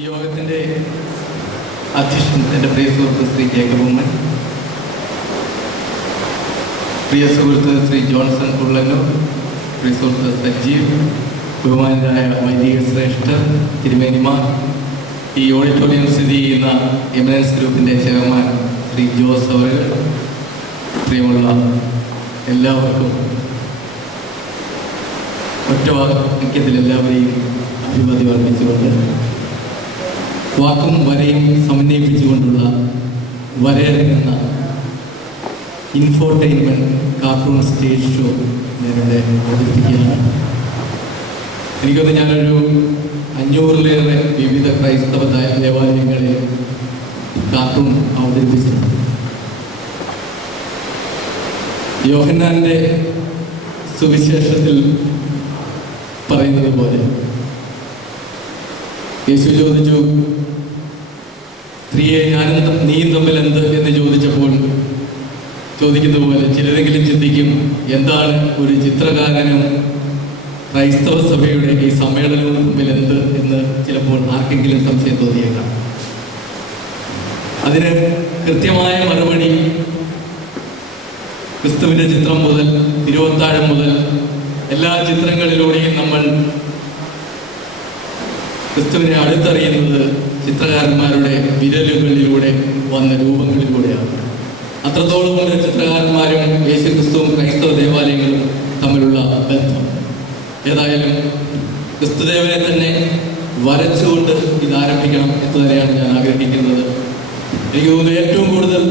ഈ യോഗത്തിൻ്റെ അധ്യക്ഷൻ എൻ്റെ പ്രിയ സുഹൃത്ത് ശ്രീ ജേക്കബ് ഉമ്മൻ, പ്രിയ സുഹൃത്ത് ശ്രീ ജോൺസൺ കുള്ളന്നൂർ, പ്രിയ സുഹൃത്ത് സജീവ്, ബഹുമാനരായ വൈദിക ശ്രേഷ്ഠർ, തിരുമേനിമാർ, ഈ ഓഡിറ്റോറിയം സ്ഥിതി ചെയ്യുന്ന എമിനൻസ് ഗ്രൂപ്പിൻ്റെ ചെയർമാൻ ശ്രീ ജോസ് അവറുകൾ, പ്രിയമുള്ള എല്ലാവർക്കും ഒറ്റവാക്യത്തിൽ എല്ലാവരെയും അഭിവാദ്യം അർപ്പിച്ചുകൊണ്ട് വാക്കും വരയും സമന്വയിപ്പിച്ചുകൊണ്ടുള്ള വരയിറങ്ങുന്ന ഇൻഫോർടൈൻമെൻറ്റ് കാർട്ടൂൺ സ്റ്റേജ് ഷോ ഞാനിവിടെ അവതരിപ്പിക്കുകയാണ്. എനിക്കൊന്ന് ഞാനൊരു 500-ലേറെ വിവിധ ക്രൈസ്തവ ദേവാലയങ്ങളിൽ കാർട്ടൂൺ അവതരിപ്പിച്ചിട്ടുണ്ട്. യോഹന്നാൻ്റെ സുവിശേഷത്തിൽ പറയുന്നത് പോലെ യേശു ചോദിച്ചു, സ്ത്രീയെ ഞാനും നീയും തമ്മിൽ എന്ത് എന്ന് ചോദിച്ചപ്പോൾ ചോദിക്കുന്ന പോലെ ചിലരെങ്കിലും ചിന്തിക്കും, എന്താണ് ഒരു ചിത്രകാരനും ക്രൈസ്തവ സഭയുടെ ഈ സമ്മേളനവും തമ്മിൽ എന്ത് എന്ന് ചിലപ്പോൾ ആർക്കെങ്കിലും സംശയം തോന്നിയേക്കാം. അതിന് കൃത്യമായ മറുപടി ക്രിസ്തുവിൻ്റെ ചിത്രം മുതൽ തിരുവത്താഴം മുതൽ എല്ലാ ചിത്രങ്ങളിലൂടെയും നമ്മൾ ക്രിസ്തുവിനെ അടുത്തറിയുന്നത് ചിത്രകാരന്മാരുടെ വിരലുകളിലൂടെ വന്ന രൂപങ്ങളിലൂടെയാണ്. അത്രത്തോളം കൊണ്ട് ചിത്രകാരന്മാരും യേശു ക്രിസ്തുവും ക്രൈസ്തവ ദേവാലയങ്ങളും തമ്മിലുള്ള ബന്ധം. ഏതായാലും ക്രിസ്തുദേവനെ തന്നെ വരച്ചുകൊണ്ട് ഇത് ആരംഭിക്കണം എന്ന് തന്നെയാണ് ഞാൻ ആഗ്രഹിക്കുന്നത്. എനിക്ക് തോന്നുന്നു ഏറ്റവും കൂടുതൽ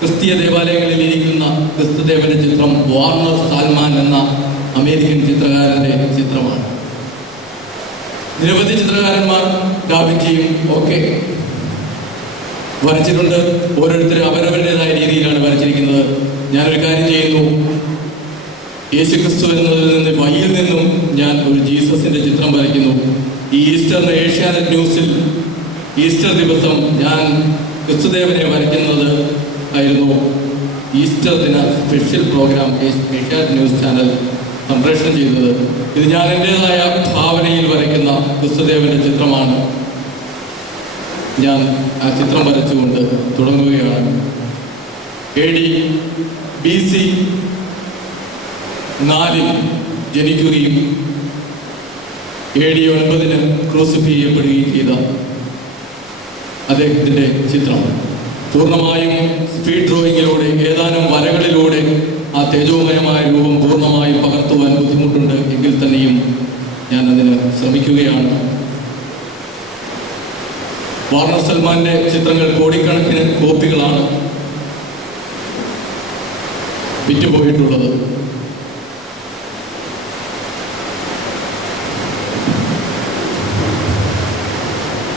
ക്രിസ്തീയ ദേവാലയങ്ങളിൽ ഇരിക്കുന്ന ക്രിസ്തുദേവന്റെ ചിത്രം വാർണർ സാൽമാൻ എന്ന അമേരിക്കൻ ചിത്രകാരൻ്റെ ചിത്രമാണ്. നിരവധി ചിത്രകാരന്മാർ ഡാവിഞ്ചിയും ഒക്കെ വരച്ചിട്ടുണ്ട്. ഓരോരുത്തരും അവരവരുടേതായ രീതിയിലാണ് വരച്ചിരിക്കുന്നത്. ഞാനൊരു കാര്യം ചെയ്യുന്നു, യേശു ക്രിസ്തു എന്നതിൽ നിന്ന് വഴിയിൽ നിന്നും ഞാൻ ഒരു ജീസസിന്റെ ചിത്രം വരയ്ക്കുന്നു. ഈ ഈസ്റ്ററിന് ഏഷ്യാനെറ്റ് ന്യൂസിൽ ഈസ്റ്റർ ദിവസം ഞാൻ ക്രിസ്തുദേവനെ വരയ്ക്കുന്നത് ആയിരുന്നു ഈസ്റ്റർ ദിന special programme Asianet news channel സംപ്രേഷണം ചെയ്യുന്നത്. ഇത് ഞാൻ എൻ്റെതായ ഭാവനയിൽ വരയ്ക്കുന്ന ക്രിസ്തുദേവന്റെ ചിത്രമാണ്. ഞാൻ ആ ചിത്രം വരച്ചുകൊണ്ട് തുടങ്ങുകയാണ്. AD BC 4 ജനിക്കുകയും AD 9 ക്രൂസിഫൈ ചെയ്യപ്പെടുകയും ചെയ്ത അദ്ദേഹത്തിൻ്റെ ചിത്രം പൂർണ്ണമായും സ്പീഡ് ഡ്രോയിങ്ങിലൂടെ ഏതാനും വരകളിലൂടെ ആ തേജോമയമായ രൂപം പൂർണ്ണമായും പകർത്തുവാൻ ബുദ്ധിമുട്ടുണ്ട്. എങ്കിൽ തന്നെയും ഞാൻ അതിന് ശ്രമിക്കുകയാണ്. വാർണർ സൽമാന്റെ ചിത്രങ്ങൾ കോടിക്കണക്കിന് കോപ്പികളാണ് വിറ്റുപോയിട്ടുള്ളത്.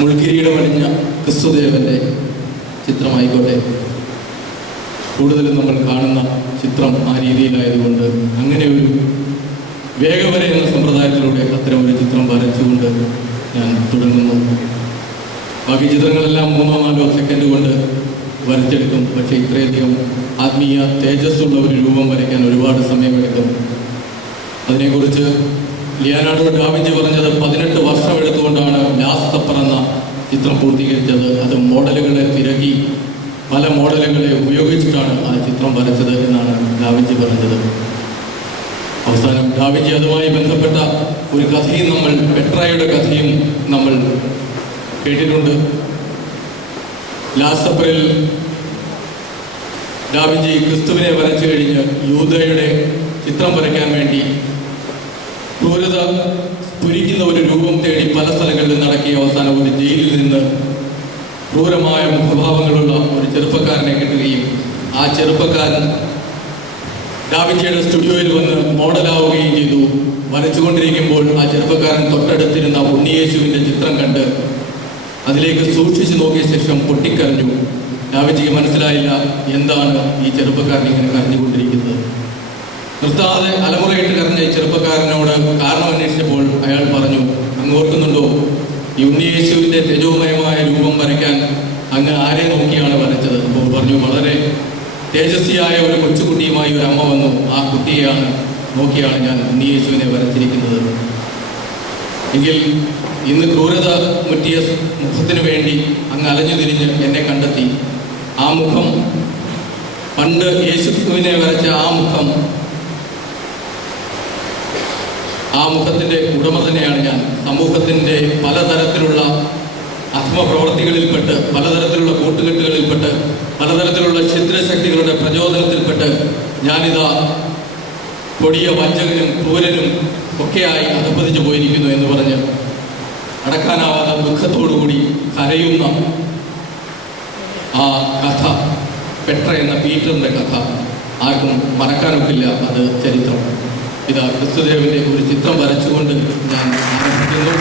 മുൾക്കിരീടമണിഞ്ഞ ക്രിസ്തുദേവന്റെ ചിത്രമായിക്കോട്ടെ, കൂടുതലും നമ്മൾ കാണുന്ന ചിത്രം ആ രീതിയിലായതുകൊണ്ട് അങ്ങനെ ഒരു വേഗവര എന്ന സമ്പ്രദായത്തിലൂടെ അത്തരം ഒരു ചിത്രം വരച്ചുകൊണ്ട് ഞാൻ തുടങ്ങുന്നു. ബാക്കി ചിത്രങ്ങളെല്ലാം 3-4 സെക്കൻഡ് കൊണ്ട് വരച്ചെടുക്കും. പക്ഷേ ഇത്രയധികം ആത്മീയ തേജസ്സുള്ള ഒരു രൂപം വരയ്ക്കാൻ ഒരുപാട് സമയമെടുക്കും. അതിനെക്കുറിച്ച് ലിയനാർഡോ ഡാവിഞ്ചി പറഞ്ഞത് 18 വർഷം എടുത്തുകൊണ്ടാണ് ലാസ്റ്റ് സപ്പർ എന്ന ചിത്രം പൂർത്തീകരിച്ചത്. അത് മോഡലുകളെ തിരക്കി പല മോഡലുകളെ ഉപയോഗിച്ചിട്ടാണ് ആ ചിത്രം വരച്ചത് എന്നാണ് ഡാവിഞ്ചി പറഞ്ഞത്. അവസാനം ഡാവിഞ്ചി അതുമായി ബന്ധപ്പെട്ട ഒരു കഥയും പെട്രായുടെ കഥയും നമ്മൾ കേട്ടിട്ടുണ്ട്. ലാസ്റ്റ് സപ്പറിൽ ഡാവിഞ്ചി ക്രിസ്തുവിനെ വരച്ചു കഴിഞ്ഞ് യൂദയുടെ ചിത്രം വരയ്ക്കാൻ വേണ്ടി ക്രൂരത സ്ഫുരിക്കുന്ന ഒരു രൂപം തേടി പല സ്ഥലങ്ങളിലും നടക്കി അവസാനം ഒരു ജയിലിൽ നിന്ന് ക്രൂരമായ മുഖഭാവങ്ങളുള്ള ഒരു ചെറുപ്പക്കാരനെ കിട്ടുകയും ആ ചെറുപ്പക്കാരൻ ഡാവിഞ്ചിയുടെ സ്റ്റുഡിയോയിൽ വന്ന് മോഡലാവുകയും ചെയ്തു. വരച്ചുകൊണ്ടിരിക്കുമ്പോൾ ആ ചെറുപ്പക്കാരൻ തൊട്ടടുത്തിരുന്ന ഉണ്ണിയേശുവിൻ്റെ ചിത്രം കണ്ട് അതിലേക്ക് സൂക്ഷിച്ചു നോക്കിയ ശേഷം പൊട്ടിക്കരഞ്ഞു. ഡാവിഞ്ചിക്ക് മനസ്സിലായില്ല എന്താണ് ഈ ചെറുപ്പക്കാരൻ ഇങ്ങനെ കരഞ്ഞുകൊണ്ടിരിക്കുന്നത്. നിർത്താതെ അലമുറയിട്ട് കരഞ്ഞ ഈ ചെറുപ്പക്കാരനോട് കാരണം അന്വേഷിച്ചപ്പോൾ അയാൾ പറഞ്ഞു, അങ്ങ് ഓർക്കുന്നുണ്ടോ, ഈ ഉണ്ണിയേശുവിൻ്റെ തേജോമയമായ രൂപം വരയ്ക്കാൻ അങ്ങ് ആരെ നോക്കിയാണ് വരച്ചത്? അപ്പോൾ പറഞ്ഞു, വളരെ തേജസ്വിയായ ഒരു കൊച്ചുകുട്ടിയുമായി ഒരു അമ്മ വന്നു, ആ കുട്ടിയെയാണ് നോക്കിയാണ് ഞാൻ ഉണ്ണിയേശുവിനെ വരച്ചിരിക്കുന്നത്. എങ്കിൽ ഇന്ന് ക്രൂരത മുറ്റിയ മുഖത്തിനു വേണ്ടി അങ്ങ് അലഞ്ഞു തിരിഞ്ഞ് എന്നെ കണ്ടെത്തി. ആ മുഖം, പണ്ട് യേശുവിനെ വരച്ച ആ മുഖം, ആ മുഖത്തിൻ്റെ ഉടമ തന്നെയാണ് ഞാൻ. സമൂഹത്തിൻ്റെ പലതരത്തിലുള്ള അധമപ്രവർത്തികളിൽപ്പെട്ട്, പലതരത്തിലുള്ള കൂട്ടുകെട്ടുകളിൽപ്പെട്ട്, പലതരത്തിലുള്ള ഛിദ്രശക്തികളുടെ പ്രചോദനത്തിൽപ്പെട്ട് ഞാനിതാ കൊടിയ വഞ്ചകനും ക്രൂരനും ഒക്കെയായി അധപ്പതിച്ചു പോയിരിക്കുന്നു എന്ന് പറഞ്ഞ് അടക്കാനാവാത്ത ദുഃഖത്തോടുകൂടി കരയുന്ന ആ കഥ, പെട്ര എന്ന പീറ്ററിൻ്റെ കഥ ആർക്കും മറക്കാനൊക്കില്ല. അത് ചരിത്രം. ഇതാ ക്രിസ്തുദേവന്റെ ഒരു ചിത്രം വരച്ചുകൊണ്ട് ഞാൻ ആരംഭിക്കുന്നു.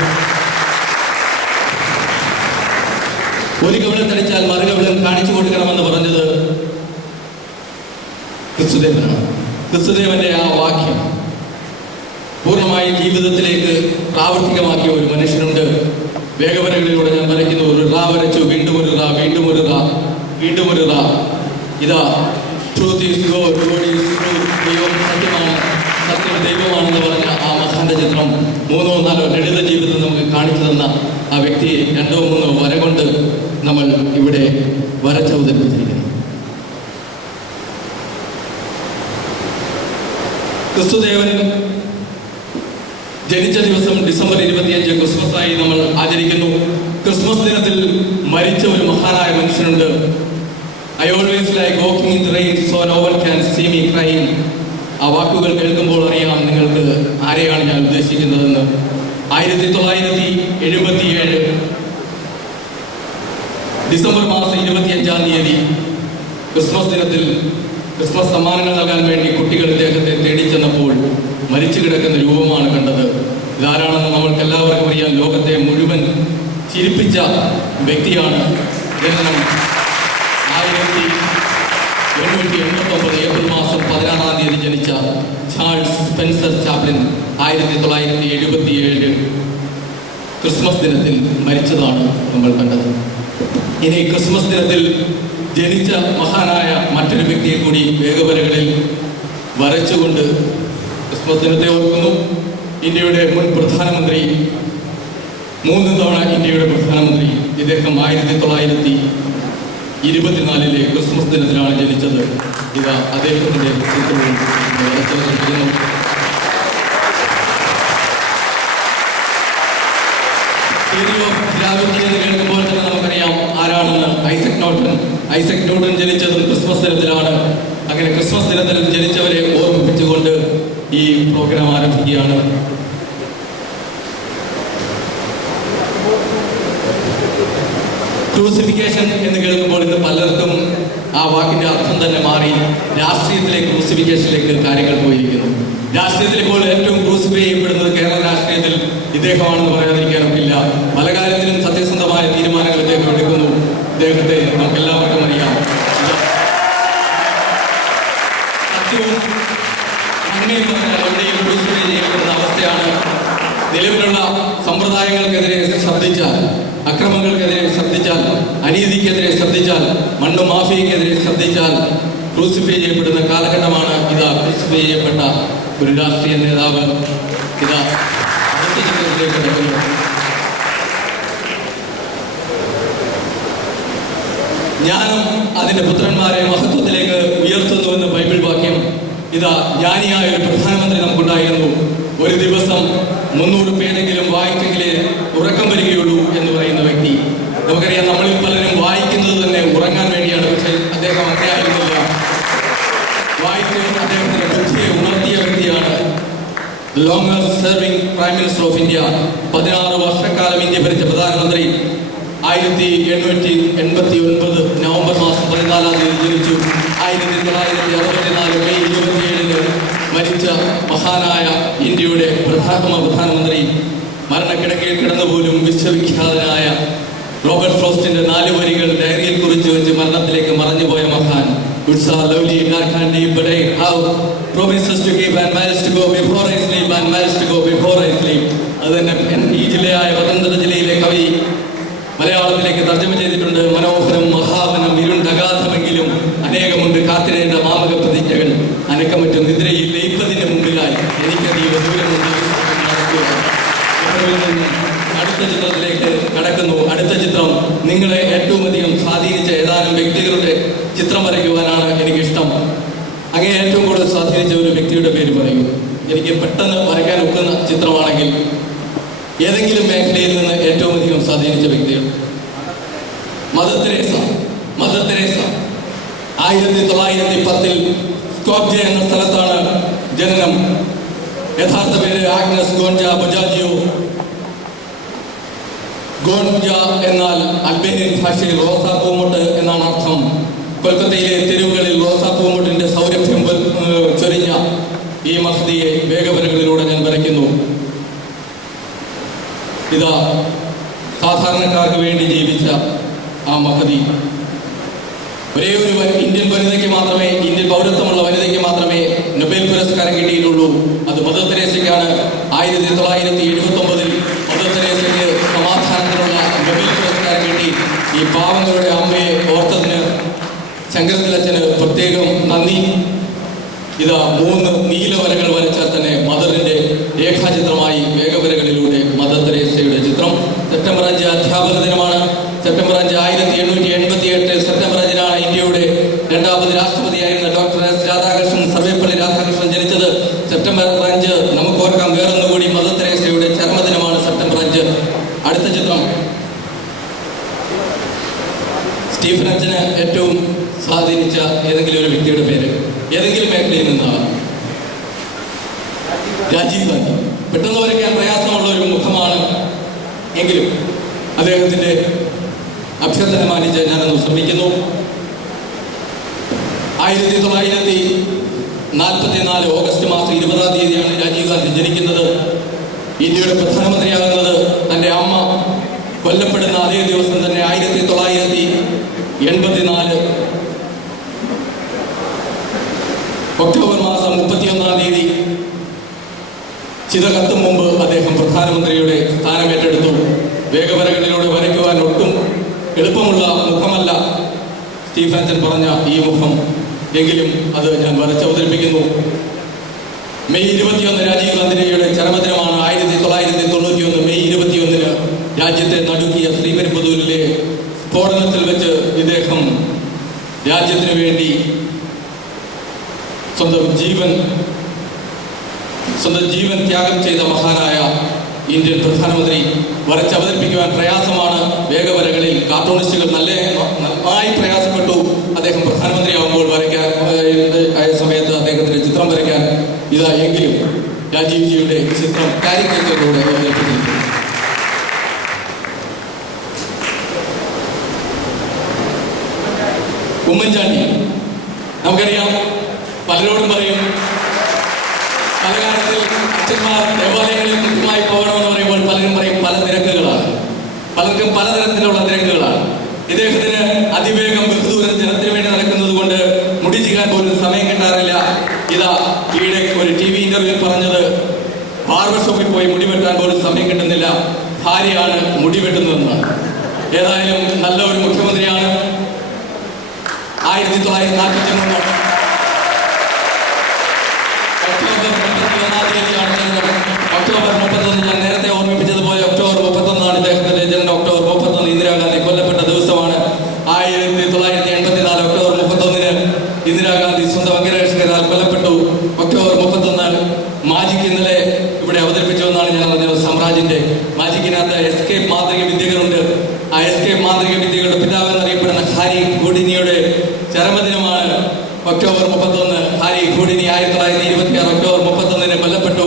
ഒരു കവിളം തടിച്ചാൽ മറുകവിളം കാണിച്ചു കൊടുക്കണമെന്ന് പറഞ്ഞത് ക്രിസ്തുദേവനാണ്. ക്രിസ്തുദേവന്റെ ആ വാക്യം പൂർണ്ണമായി ജീവിതത്തിലേക്ക് പ്രാവർത്തികമാക്കിയ ഒരു മനുഷ്യനുണ്ട്. വേഗവരകളിലൂടെ ഞാൻ വരയ്ക്കുന്നു. ഒരു റാ വരച്ചു, വീണ്ടും ഒരു റാ, വീണ്ടും ഒരു റാ, വീണ്ടും ഒരു റാ. ഇതാ truth is God, God is truth, ദൈവം സത്യമാണ്, സത്യം ദൈവമാണെന്ന് പറഞ്ഞ ആ മഹാന്റെ ചിത്രം 3-4 ലളിത ജീവിതം നമുക്ക് കാണിച്ചു തന്ന ആ വ്യക്തിയെ 2-3 വര കൊണ്ട് നമ്മൾ ഇവിടെ വരച്ചവതരിപ്പിച്ചിരിക്കുന്നു. ക്രിസ്തുദേവൻ ജനിച്ച ദിവസം ഡിസംബർ 25 ക്രിസ്മസായി നമ്മൾ ആചരിക്കുന്നു. ക്രിസ്മസ് ദിനത്തിൽ മരിച്ച ഒരു മഹാനായ മനുഷ്യനുണ്ട്. I always like walking in the rain so no one can see me crying. ആ വാക്കുകൾ കേൾക്കുമ്പോൾ അറിയാം നിങ്ങൾക്ക് ആരെയാണ് ഞാൻ ഉദ്ദേശിക്കുന്നതെന്ന്. 1977 ഡിസംബർ മാസം 25-ാം തീയതി ക്രിസ്മസ് ദിനത്തിൽ ക്രിസ്മസ് സമ്മാനങ്ങൾ നൽകാൻ വേണ്ടി കുട്ടികൾ ഇദ്ദേഹത്തെ തേടിച്ചെന്നപ്പോൾ മരിച്ചു കിടക്കുന്ന രൂപമാണ് കണ്ടത്. ഇതാരാണെന്ന് നമ്മൾക്ക് എല്ലാവർക്കും അറിയാം. ലോകത്തെ മുഴുവൻ ചിരിപ്പിച്ച വ്യക്തിയാണ്. ജനനം 1889 ഏപ്രിൽ മാസം 16-ാം തീയതി ജനിച്ച ചാൾസ് സ്പെൻസർ ചാപ്ലിൻ 1977 ക്രിസ്മസ് ദിനത്തിൽ മരിച്ചതാണ് നമ്മൾ കണ്ടത്. ഇനി ക്രിസ്മസ് ദിനത്തിൽ ജനിച്ച മഹാനായ മറ്റൊരു വ്യക്തിയെ കൂടി വേഗവരകളിൽ വരച്ചുകൊണ്ട് ക്രിസ്മസ് ദിനത്തെ ഓർക്കുന്നു. ഇന്ത്യയുടെ മുൻ പ്രധാനമന്ത്രി, 3 തവണ ഇന്ത്യയുടെ പ്രധാനമന്ത്രി. ഇദ്ദേഹം 1924 ക്രിസ്മസ് ദിനത്തിലാണ് ജനിച്ചത്. ഇതാ അദ്ദേഹത്തിന്റെ ചിത്രവും വരച്ചിരിക്കുന്നു. ഗ്രാവിറ്റി എന്ന് കേൾക്കുമ്പോൾ തന്നെ നമുക്കറിയാം ആരാണെന്ന്. ഐസക് ന്യൂട്ടൺ ജനിച്ചതും ക്രിസ്മസ് ദിനത്തിലാണ്. അങ്ങനെ ക്രിസ്മസ് ദിനത്തിൽ ജനിച്ചവരെ ഓർമ്മിപ്പിച്ചുകൊണ്ട് ഈ പ്രോഗ്രാം ആരംഭിക്കുകയാണ്. ക്രൂസിഫിക്കേഷൻ എന്ന് കേൾക്കുമ്പോൾ ഇന്ന് പലർക്കും ആ വാക്കിന്റെ അർത്ഥം തന്നെ മാറി രാഷ്ട്രീയത്തിലേക്ക്, ക്രൂസിഫിക്കേഷനിലേക്ക് കാര്യങ്ങൾ പോയിരിക്കുന്നു. രാഷ്ട്രീയത്തിൽ ഇപ്പോൾ ഏറ്റവും ക്രൂസിഫൈ ചെയ്യപ്പെടുന്നത് കേരള രാഷ്ട്രീയത്തിൽ ഇദ്ദേഹമാണെന്ന് പറയാതിരിക്കാനൊക്കില്ല. പല കാര്യത്തിലും സത്യസന്ധമായ തീരുമാനങ്ങൾ ഇദ്ദേഹം എടുക്കുന്നു. ഇദ്ദേഹത്തെ നമുക്ക് എല്ലാവർക്കും അറിയാം. സത്യവും നന്മയും പറഞ്ഞാൽ എവിടെയും ക്രൂസിഫൈ ചെയ്യപ്പെടുന്ന അവസ്ഥയാണ്. നിലവിലുള്ള സമ്പ്രദായങ്ങൾക്കെതിരെ ശബ്ദിച്ചാൽ, അക്രമങ്ങൾക്കെതിരെ ശബ്ദിച്ചാൽ, അനീതിക്കെതിരെ ശബ്ദിച്ചാൽ, മണ്ണ് മാഫിയക്കെതിരെ ശബ്ദിച്ചാൽ ക്രൂസിഫൈ ചെയ്യപ്പെടുന്ന കാലഘട്ടമാണ്. ഇതാ ക്രൂസിഫൈ ചെയ്യപ്പെട്ട ഒരു രാഷ്ട്രീയ നേതാവ് ഇതാ ചിത്രത്തിലേക്ക് കിടക്കുന്നു. ജ്ഞാനം അതിന്റെ പുത്രന്മാരെ മഹത്വത്തിലേക്ക് ഉയർത്തുന്നുവെന്ന് ബൈബിൾ വാക്യം. ഇതാ ജ്ഞാനിയായ ഒരു പ്രധാനമന്ത്രി നമുക്കുണ്ടായിരുന്നു. ഒരു ദിവസം 300 പേരെങ്കിലും വായിച്ചെങ്കിലേ ഉറക്കം വരികയുള്ളൂ എന്ന് പറയുന്ന വ്യക്തി. നമുക്കറിയാം, നമ്മളിൽ പലരും വായിക്കുന്നത് തന്നെ ഉറങ്ങാൻ വേണ്ടിയാണ്. പക്ഷേ അദ്ദേഹം അങ്ങനെയായിരുന്നില്ല. വായിച്ച് അദ്ദേഹത്തിന്റെ ബുദ്ധിയെ ഉണർത്തിയ വ്യക്തിയാണ്. Longest serving prime minister of India. 16 വർഷക്കാലം ഇന്ത്യ ഭരിച്ച പ്രധാനമന്ത്രി. 1889 നവംബർ മാസം 14-ാം തീയതി ജനിച്ചു. 1964 മെയ് 27-ന് മരിച്ച മഹാനായ ഇന്ത്യയുടെ പ്രധാനമന്ത്രി. മരണക്കിടക്കയിൽ കിടന്നുപോലും വിശ്വവിഖ്യാതനായ റോബർട്ട് ഫ്രോസ്റ്റിന്റെ 4 വരികൾ ഡയറിയിൽ കുറിച്ച് വെച്ച് മരണത്തിലേക്ക് മറഞ്ഞുപോയ മഹാൻ. Goods are lovely, dark and deep, but I have promises to keep and marriage to go before I sleep and marriage to go before I sleep. അത് തന്നെ ഈ ജില്ലയായ പത്തനംതിട്ട ജില്ലയിലെ കവി മലയാളത്തിലേക്ക് തർജ്ജമ ചെയ്തിട്ടുണ്ട്. മനോഹരം മഹാവനം ഇരുണ്ടഗാധമെങ്കിലും അനേകമുണ്ട് കാത്തിരേണ്ട മാമക പ്രതിജ്ഞകൾ, അനക്കമറ്റും നിദ്രയിൽ ലയിപ്പതിന്റെ മുമ്പിലായി എനിക്കതീവ ദൂരമുണ്ട്. അടുത്ത ചിത്രം നിങ്ങളെ ഏറ്റവും അധികം സ്വാധീനിച്ച ഏതാനും വ്യക്തികളുടെ ചിത്രം വരയ്ക്കുവാനാണ് എനിക്കിഷ്ടം. അങ്ങനെ ഏറ്റവും കൂടുതൽ സ്വാധീനിച്ച ഒരു വ്യക്തിയുടെ പേര് പറയൂ. എനിക്ക് പെട്ടെന്ന് വരയ്ക്കാൻ ഒക്കുന്ന ചിത്രമാണെങ്കിൽ ഏതെങ്കിലും മേഖലയിൽ നിന്ന് ഏറ്റവും അധികം സ്വാധീനിച്ച വ്യക്തികൾ. Mother Teresa. 1910 സ്കോപ്ജെ എന്ന സ്ഥലത്താണ് ജനനം. യഥാർത്ഥ പേര് ആഗ്നസ് ഗോൺജ ബൊജാജിയോ. ഗോൺജ എന്നാൽ അൽബേനിയൻ ഭാഷയിൽ റോസാപ്പൂമുട്ട് എന്നാണ് അർത്ഥം. കൊൽക്കത്തയിലെ തെരുവുകളിൽ റോസാപ്പൂമുട്ടിന്റെ സൗരഭ്യം ചൊരിഞ്ഞ ഈ മഹതിയെ വേഗവരകളിലൂടെ ഞാൻ വരയ്ക്കുന്നു. ഇതാ സാധാരണക്കാർക്ക് വേണ്ടി ജീവിച്ച ആ മഹതി. ഒരേ ഒരു ഇന്ത്യൻ വനിതയ്ക്ക് മാത്രമേ, ഇന്ത്യൻ പൗരത്വമുള്ള വനിതയ്ക്ക് മാത്രമേ നൊബേൽ പുരസ്കാരം കിട്ടിയിട്ടുള്ളൂ. അത് മദർ തെരേസയ്ക്കാണ്. 1979 മദർ തെരേസയ്ക്ക് സമാധാനത്തിനുള്ള നൊബേൽ പുരസ്കാരം കിട്ടി. ഈ പാവങ്ങളുടെ അമ്മയെ ഓർത്തതിന് ശങ്കരത്തിലച്ഛന് പ്രത്യേകം നന്ദി. ഇതാ 3 നീലവരകൾ വരച്ചാൽ തന്നെ മദറിന്റെ രേഖാചിത്രമായി വേഗവരകളിലൂടെ മദർ തെരേസയുടെ ചിത്രം. സെപ്റ്റംബർ 5 അധ്യാപക ദിനമാണ്. സെപ്റ്റംബർ 5 1888 സെപ്റ്റംബർ 5 ഇന്ത്യയുടെ 2ാമത് രാഷ്ട്രപതിയായിരുന്ന ഡോക്ടർ എസ് രാധാകൃഷ്ണൻ സർവേപ്പള്ളി രാധാകൃഷ്ണൻ ജനിച്ചത്. സെപ്റ്റംബർ 5 നമുക്ക് ഓർക്കാം വേറൊന്നുകൂടി മദർ തെരേസയുടെ ചരമദിനമാണ് സെപ്റ്റംബർ 5. അടുത്ത ചിത്രം. സ്റ്റീഫൻ അച്ഛന് ഏറ്റവും സ്വാധീനിച്ച ഏതെങ്കിലും ഒരു വ്യക്തിയുടെ പേര് ഏതെങ്കിലും മേഖലയിൽ നിന്നാണ്. രാജീവ് ഗാന്ധി. പെട്ടെന്ന് വരയ്ക്കാൻ പ്രയാസമുള്ള ഒരു മുഖമാണ് എങ്കിലും അദ്ദേഹത്തിന്റെ അഭ്യർത്ഥന മാനിച്ച് ഞാനൊന്ന് ശ്രമിക്കുന്നു. 1944 ഓഗസ്റ്റ് മാസം 20-ാം തീയതിയാണ് രാജീവ് ഗാന്ധി ജനിക്കുന്നത്. ഇന്ത്യയുടെ പ്രധാനമന്ത്രിയാകുന്നത് തന്റെ അമ്മ കൊല്ലപ്പെടുന്ന അതേ ദിവസം തന്നെ 1984 ഒക്ടോബർ മാസം 31-ാം തീയതി ചിത കത്തും മുമ്പ് അദ്ദേഹം പ്രധാനമന്ത്രിയുടെ സ്ഥാനമേറ്റെടുത്തു. വേഗവരകളിലൂടെ വരയ്ക്കുവാൻ ഒട്ടും എളുപ്പമുള്ള മുഖമല്ല സ്റ്റീഫൻ അച്ഛൻ പറഞ്ഞ ഈ മുഖം. എങ്കിലും അത് ഞാൻ വരച്ചവതരിപ്പിക്കുന്നു. മെയ് 21 രാജീവ് ഗാന്ധിയുടെ ചരമദിനമാണ്. 1991 മെയ് 21 രാജ്യത്തെ നടുക്കിയ ശ്രീപെരുമ്പുദൂരിലെ സ്ഫോടനത്തിൽ വെച്ച് ഇദ്ദേഹം രാജ്യത്തിന് വേണ്ടി സ്വന്തം ജീവൻ ത്യാഗം ചെയ്ത മഹാനായ ഇന്ത്യൻ പ്രധാനമന്ത്രി. വരച്ചവതരിപ്പിക്കുവാൻ പ്രയാസമാണ് വേഗവരകളിൽ. കാർട്ടൂണിസ്റ്റുകൾ നന്നായി പ്രയാസപ്പെട്ടു അദ്ദേഹം പ്രധാനമന്ത്രിയാവുമ്പോൾ വരയ്ക്കാൻ ആയ സമയത്ത് അദ്ദേഹത്തിന്റെ ചിത്രം വരയ്ക്കാൻ. ഇതാ എങ്കിലും രാജീവ് ജിയുടെ ചിത്രം കാരിക്കേച്ചറിലൂടെ അവതരിപ്പിക്കുന്നു. ഉമ്മൻചാണ്ടി. നമുക്കറിയാം, പലരോടും പറയും പല കാലത്തിൽ അച്ഛന്മാർ ദേവാലയങ്ങളിൽ കൃത്യമായി പോകണമെന്ന് പറയുമ്പോൾ പലരും പറയും പല തിരക്കുകളാണ്. പലർക്കും പലതരത്തിലുള്ള തിരക്കുകളാണ്. ഇദ്ദേഹത്തിന് അതിവേഗം ബഹുദൂരം ജനത്തിന് വേണ്ടി നടക്കുന്നത് കൊണ്ട് മുടി ചീകാൻ പോലും സമയം കിട്ടാറില്ല. ഇതാ ഈയിടെ ഒരു TV ഇന്റർവ്യൂവിൽ പറഞ്ഞത് ബാർബർ ഷോപ്പിൽ പോയി മുടി വെട്ടാൻ പോലും സമയം കിട്ടുന്നില്ല, ഭാര്യയാണ് മുടി വെട്ടുന്നതെന്നാണ്. ഏതായാലും നല്ല ഒരു മുഖ്യമന്ത്രിയാണ്. 1943 ഒക്ടോബർ 31 ഞാൻ നേരത്തെ ഓർമ്മിപ്പിച്ചതുപോലെ ഒക്ടോബർ 31 ഇദ്ദേഹത്തിന്റെ ജനനം. ഒക്ടോബർ 31 ഇന്ദിരാഗാന്ധി കൊല്ലപ്പെട്ട ദിവസമാണ്. 1984 ഒക്ടോബർ 31 ഇന്ദിരാഗാന്ധി സ്വന്തം അംഗരക്ഷകരാൽ കൊല്ലപ്പെട്ടു. ഒക്ടോബർ 31 മാജിക് ഇന്നലെ ഇവിടെ അവതരിപ്പിച്ചുവെന്നാണ് ഞാൻ അറിഞ്ഞത്. സാമ്രാജിന്റെ മാജിക്കിനകത്ത് എസ്കേപ്പ് മാന്ത്രിക വിദ്യകളുണ്ട്. ആ എസ്കേപ്പ് മാന്ത്രിക വിദ്യകളുടെ പിതാവ് എന്നറിയപ്പെടുന്ന ഹാരി ഹൂഡിനിയുടെ ചരമദിനമാണ് ഒക്ടോബർ 31. ഹാരി ഹൂഡിനി 1926 ഒക്ടോബർ 31 കൊല്ലപ്പെട്ടു.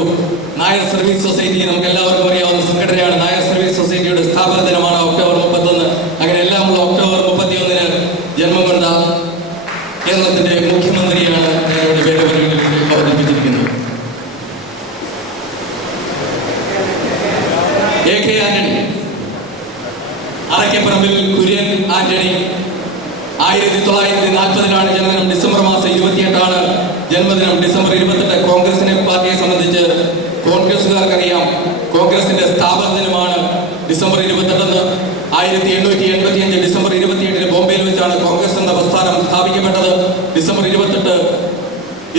നായർ സർവീസ് സൊസൈറ്റി നമുക്ക് എല്ലാവർക്കും അറിയാവുന്ന സംഘടനയാണ്. നായർ സർവീസ് സൊസൈറ്റിയുടെ സ്ഥാപന ദിനമാണ് ഒക്ടോബർ 31. അങ്ങനെ എല്ലാമുള്ള ഒക്ടോബർ 31 ജന്മം കൊണ്ട കേരളത്തിന്റെ മുഖ്യമന്ത്രിയാണ് ഞാനിവിടെ വേഗവരകളിൽ അവതരിപ്പിച്ചിരിക്കുന്നത്. AK ആന്റണി. അറയ്ക്കപ്പറമ്പിൽ കുര്യൻ ആന്റണി. 1940 ജനനം. ഡിസംബർ മാസം 28 ജന്മദിനം. ഡിസംബർ 28 കോൺഗ്രസിനെ പാർട്ടിയെ സംബന്ധിച്ച് കോൺഗ്രസുകാർക്കറിയാം കോൺഗ്രസിന്റെ സ്ഥാപക ദിനമാണ്. ഡിസംബർ 28. 1885 ഡിസംബർ 28 ബോംബെയിൽ വെച്ചാണ് കോൺഗ്രസ് എന്ന പ്രസ്ഥാനം സ്ഥാപിക്കപ്പെട്ടത്. ഡിസംബർ 28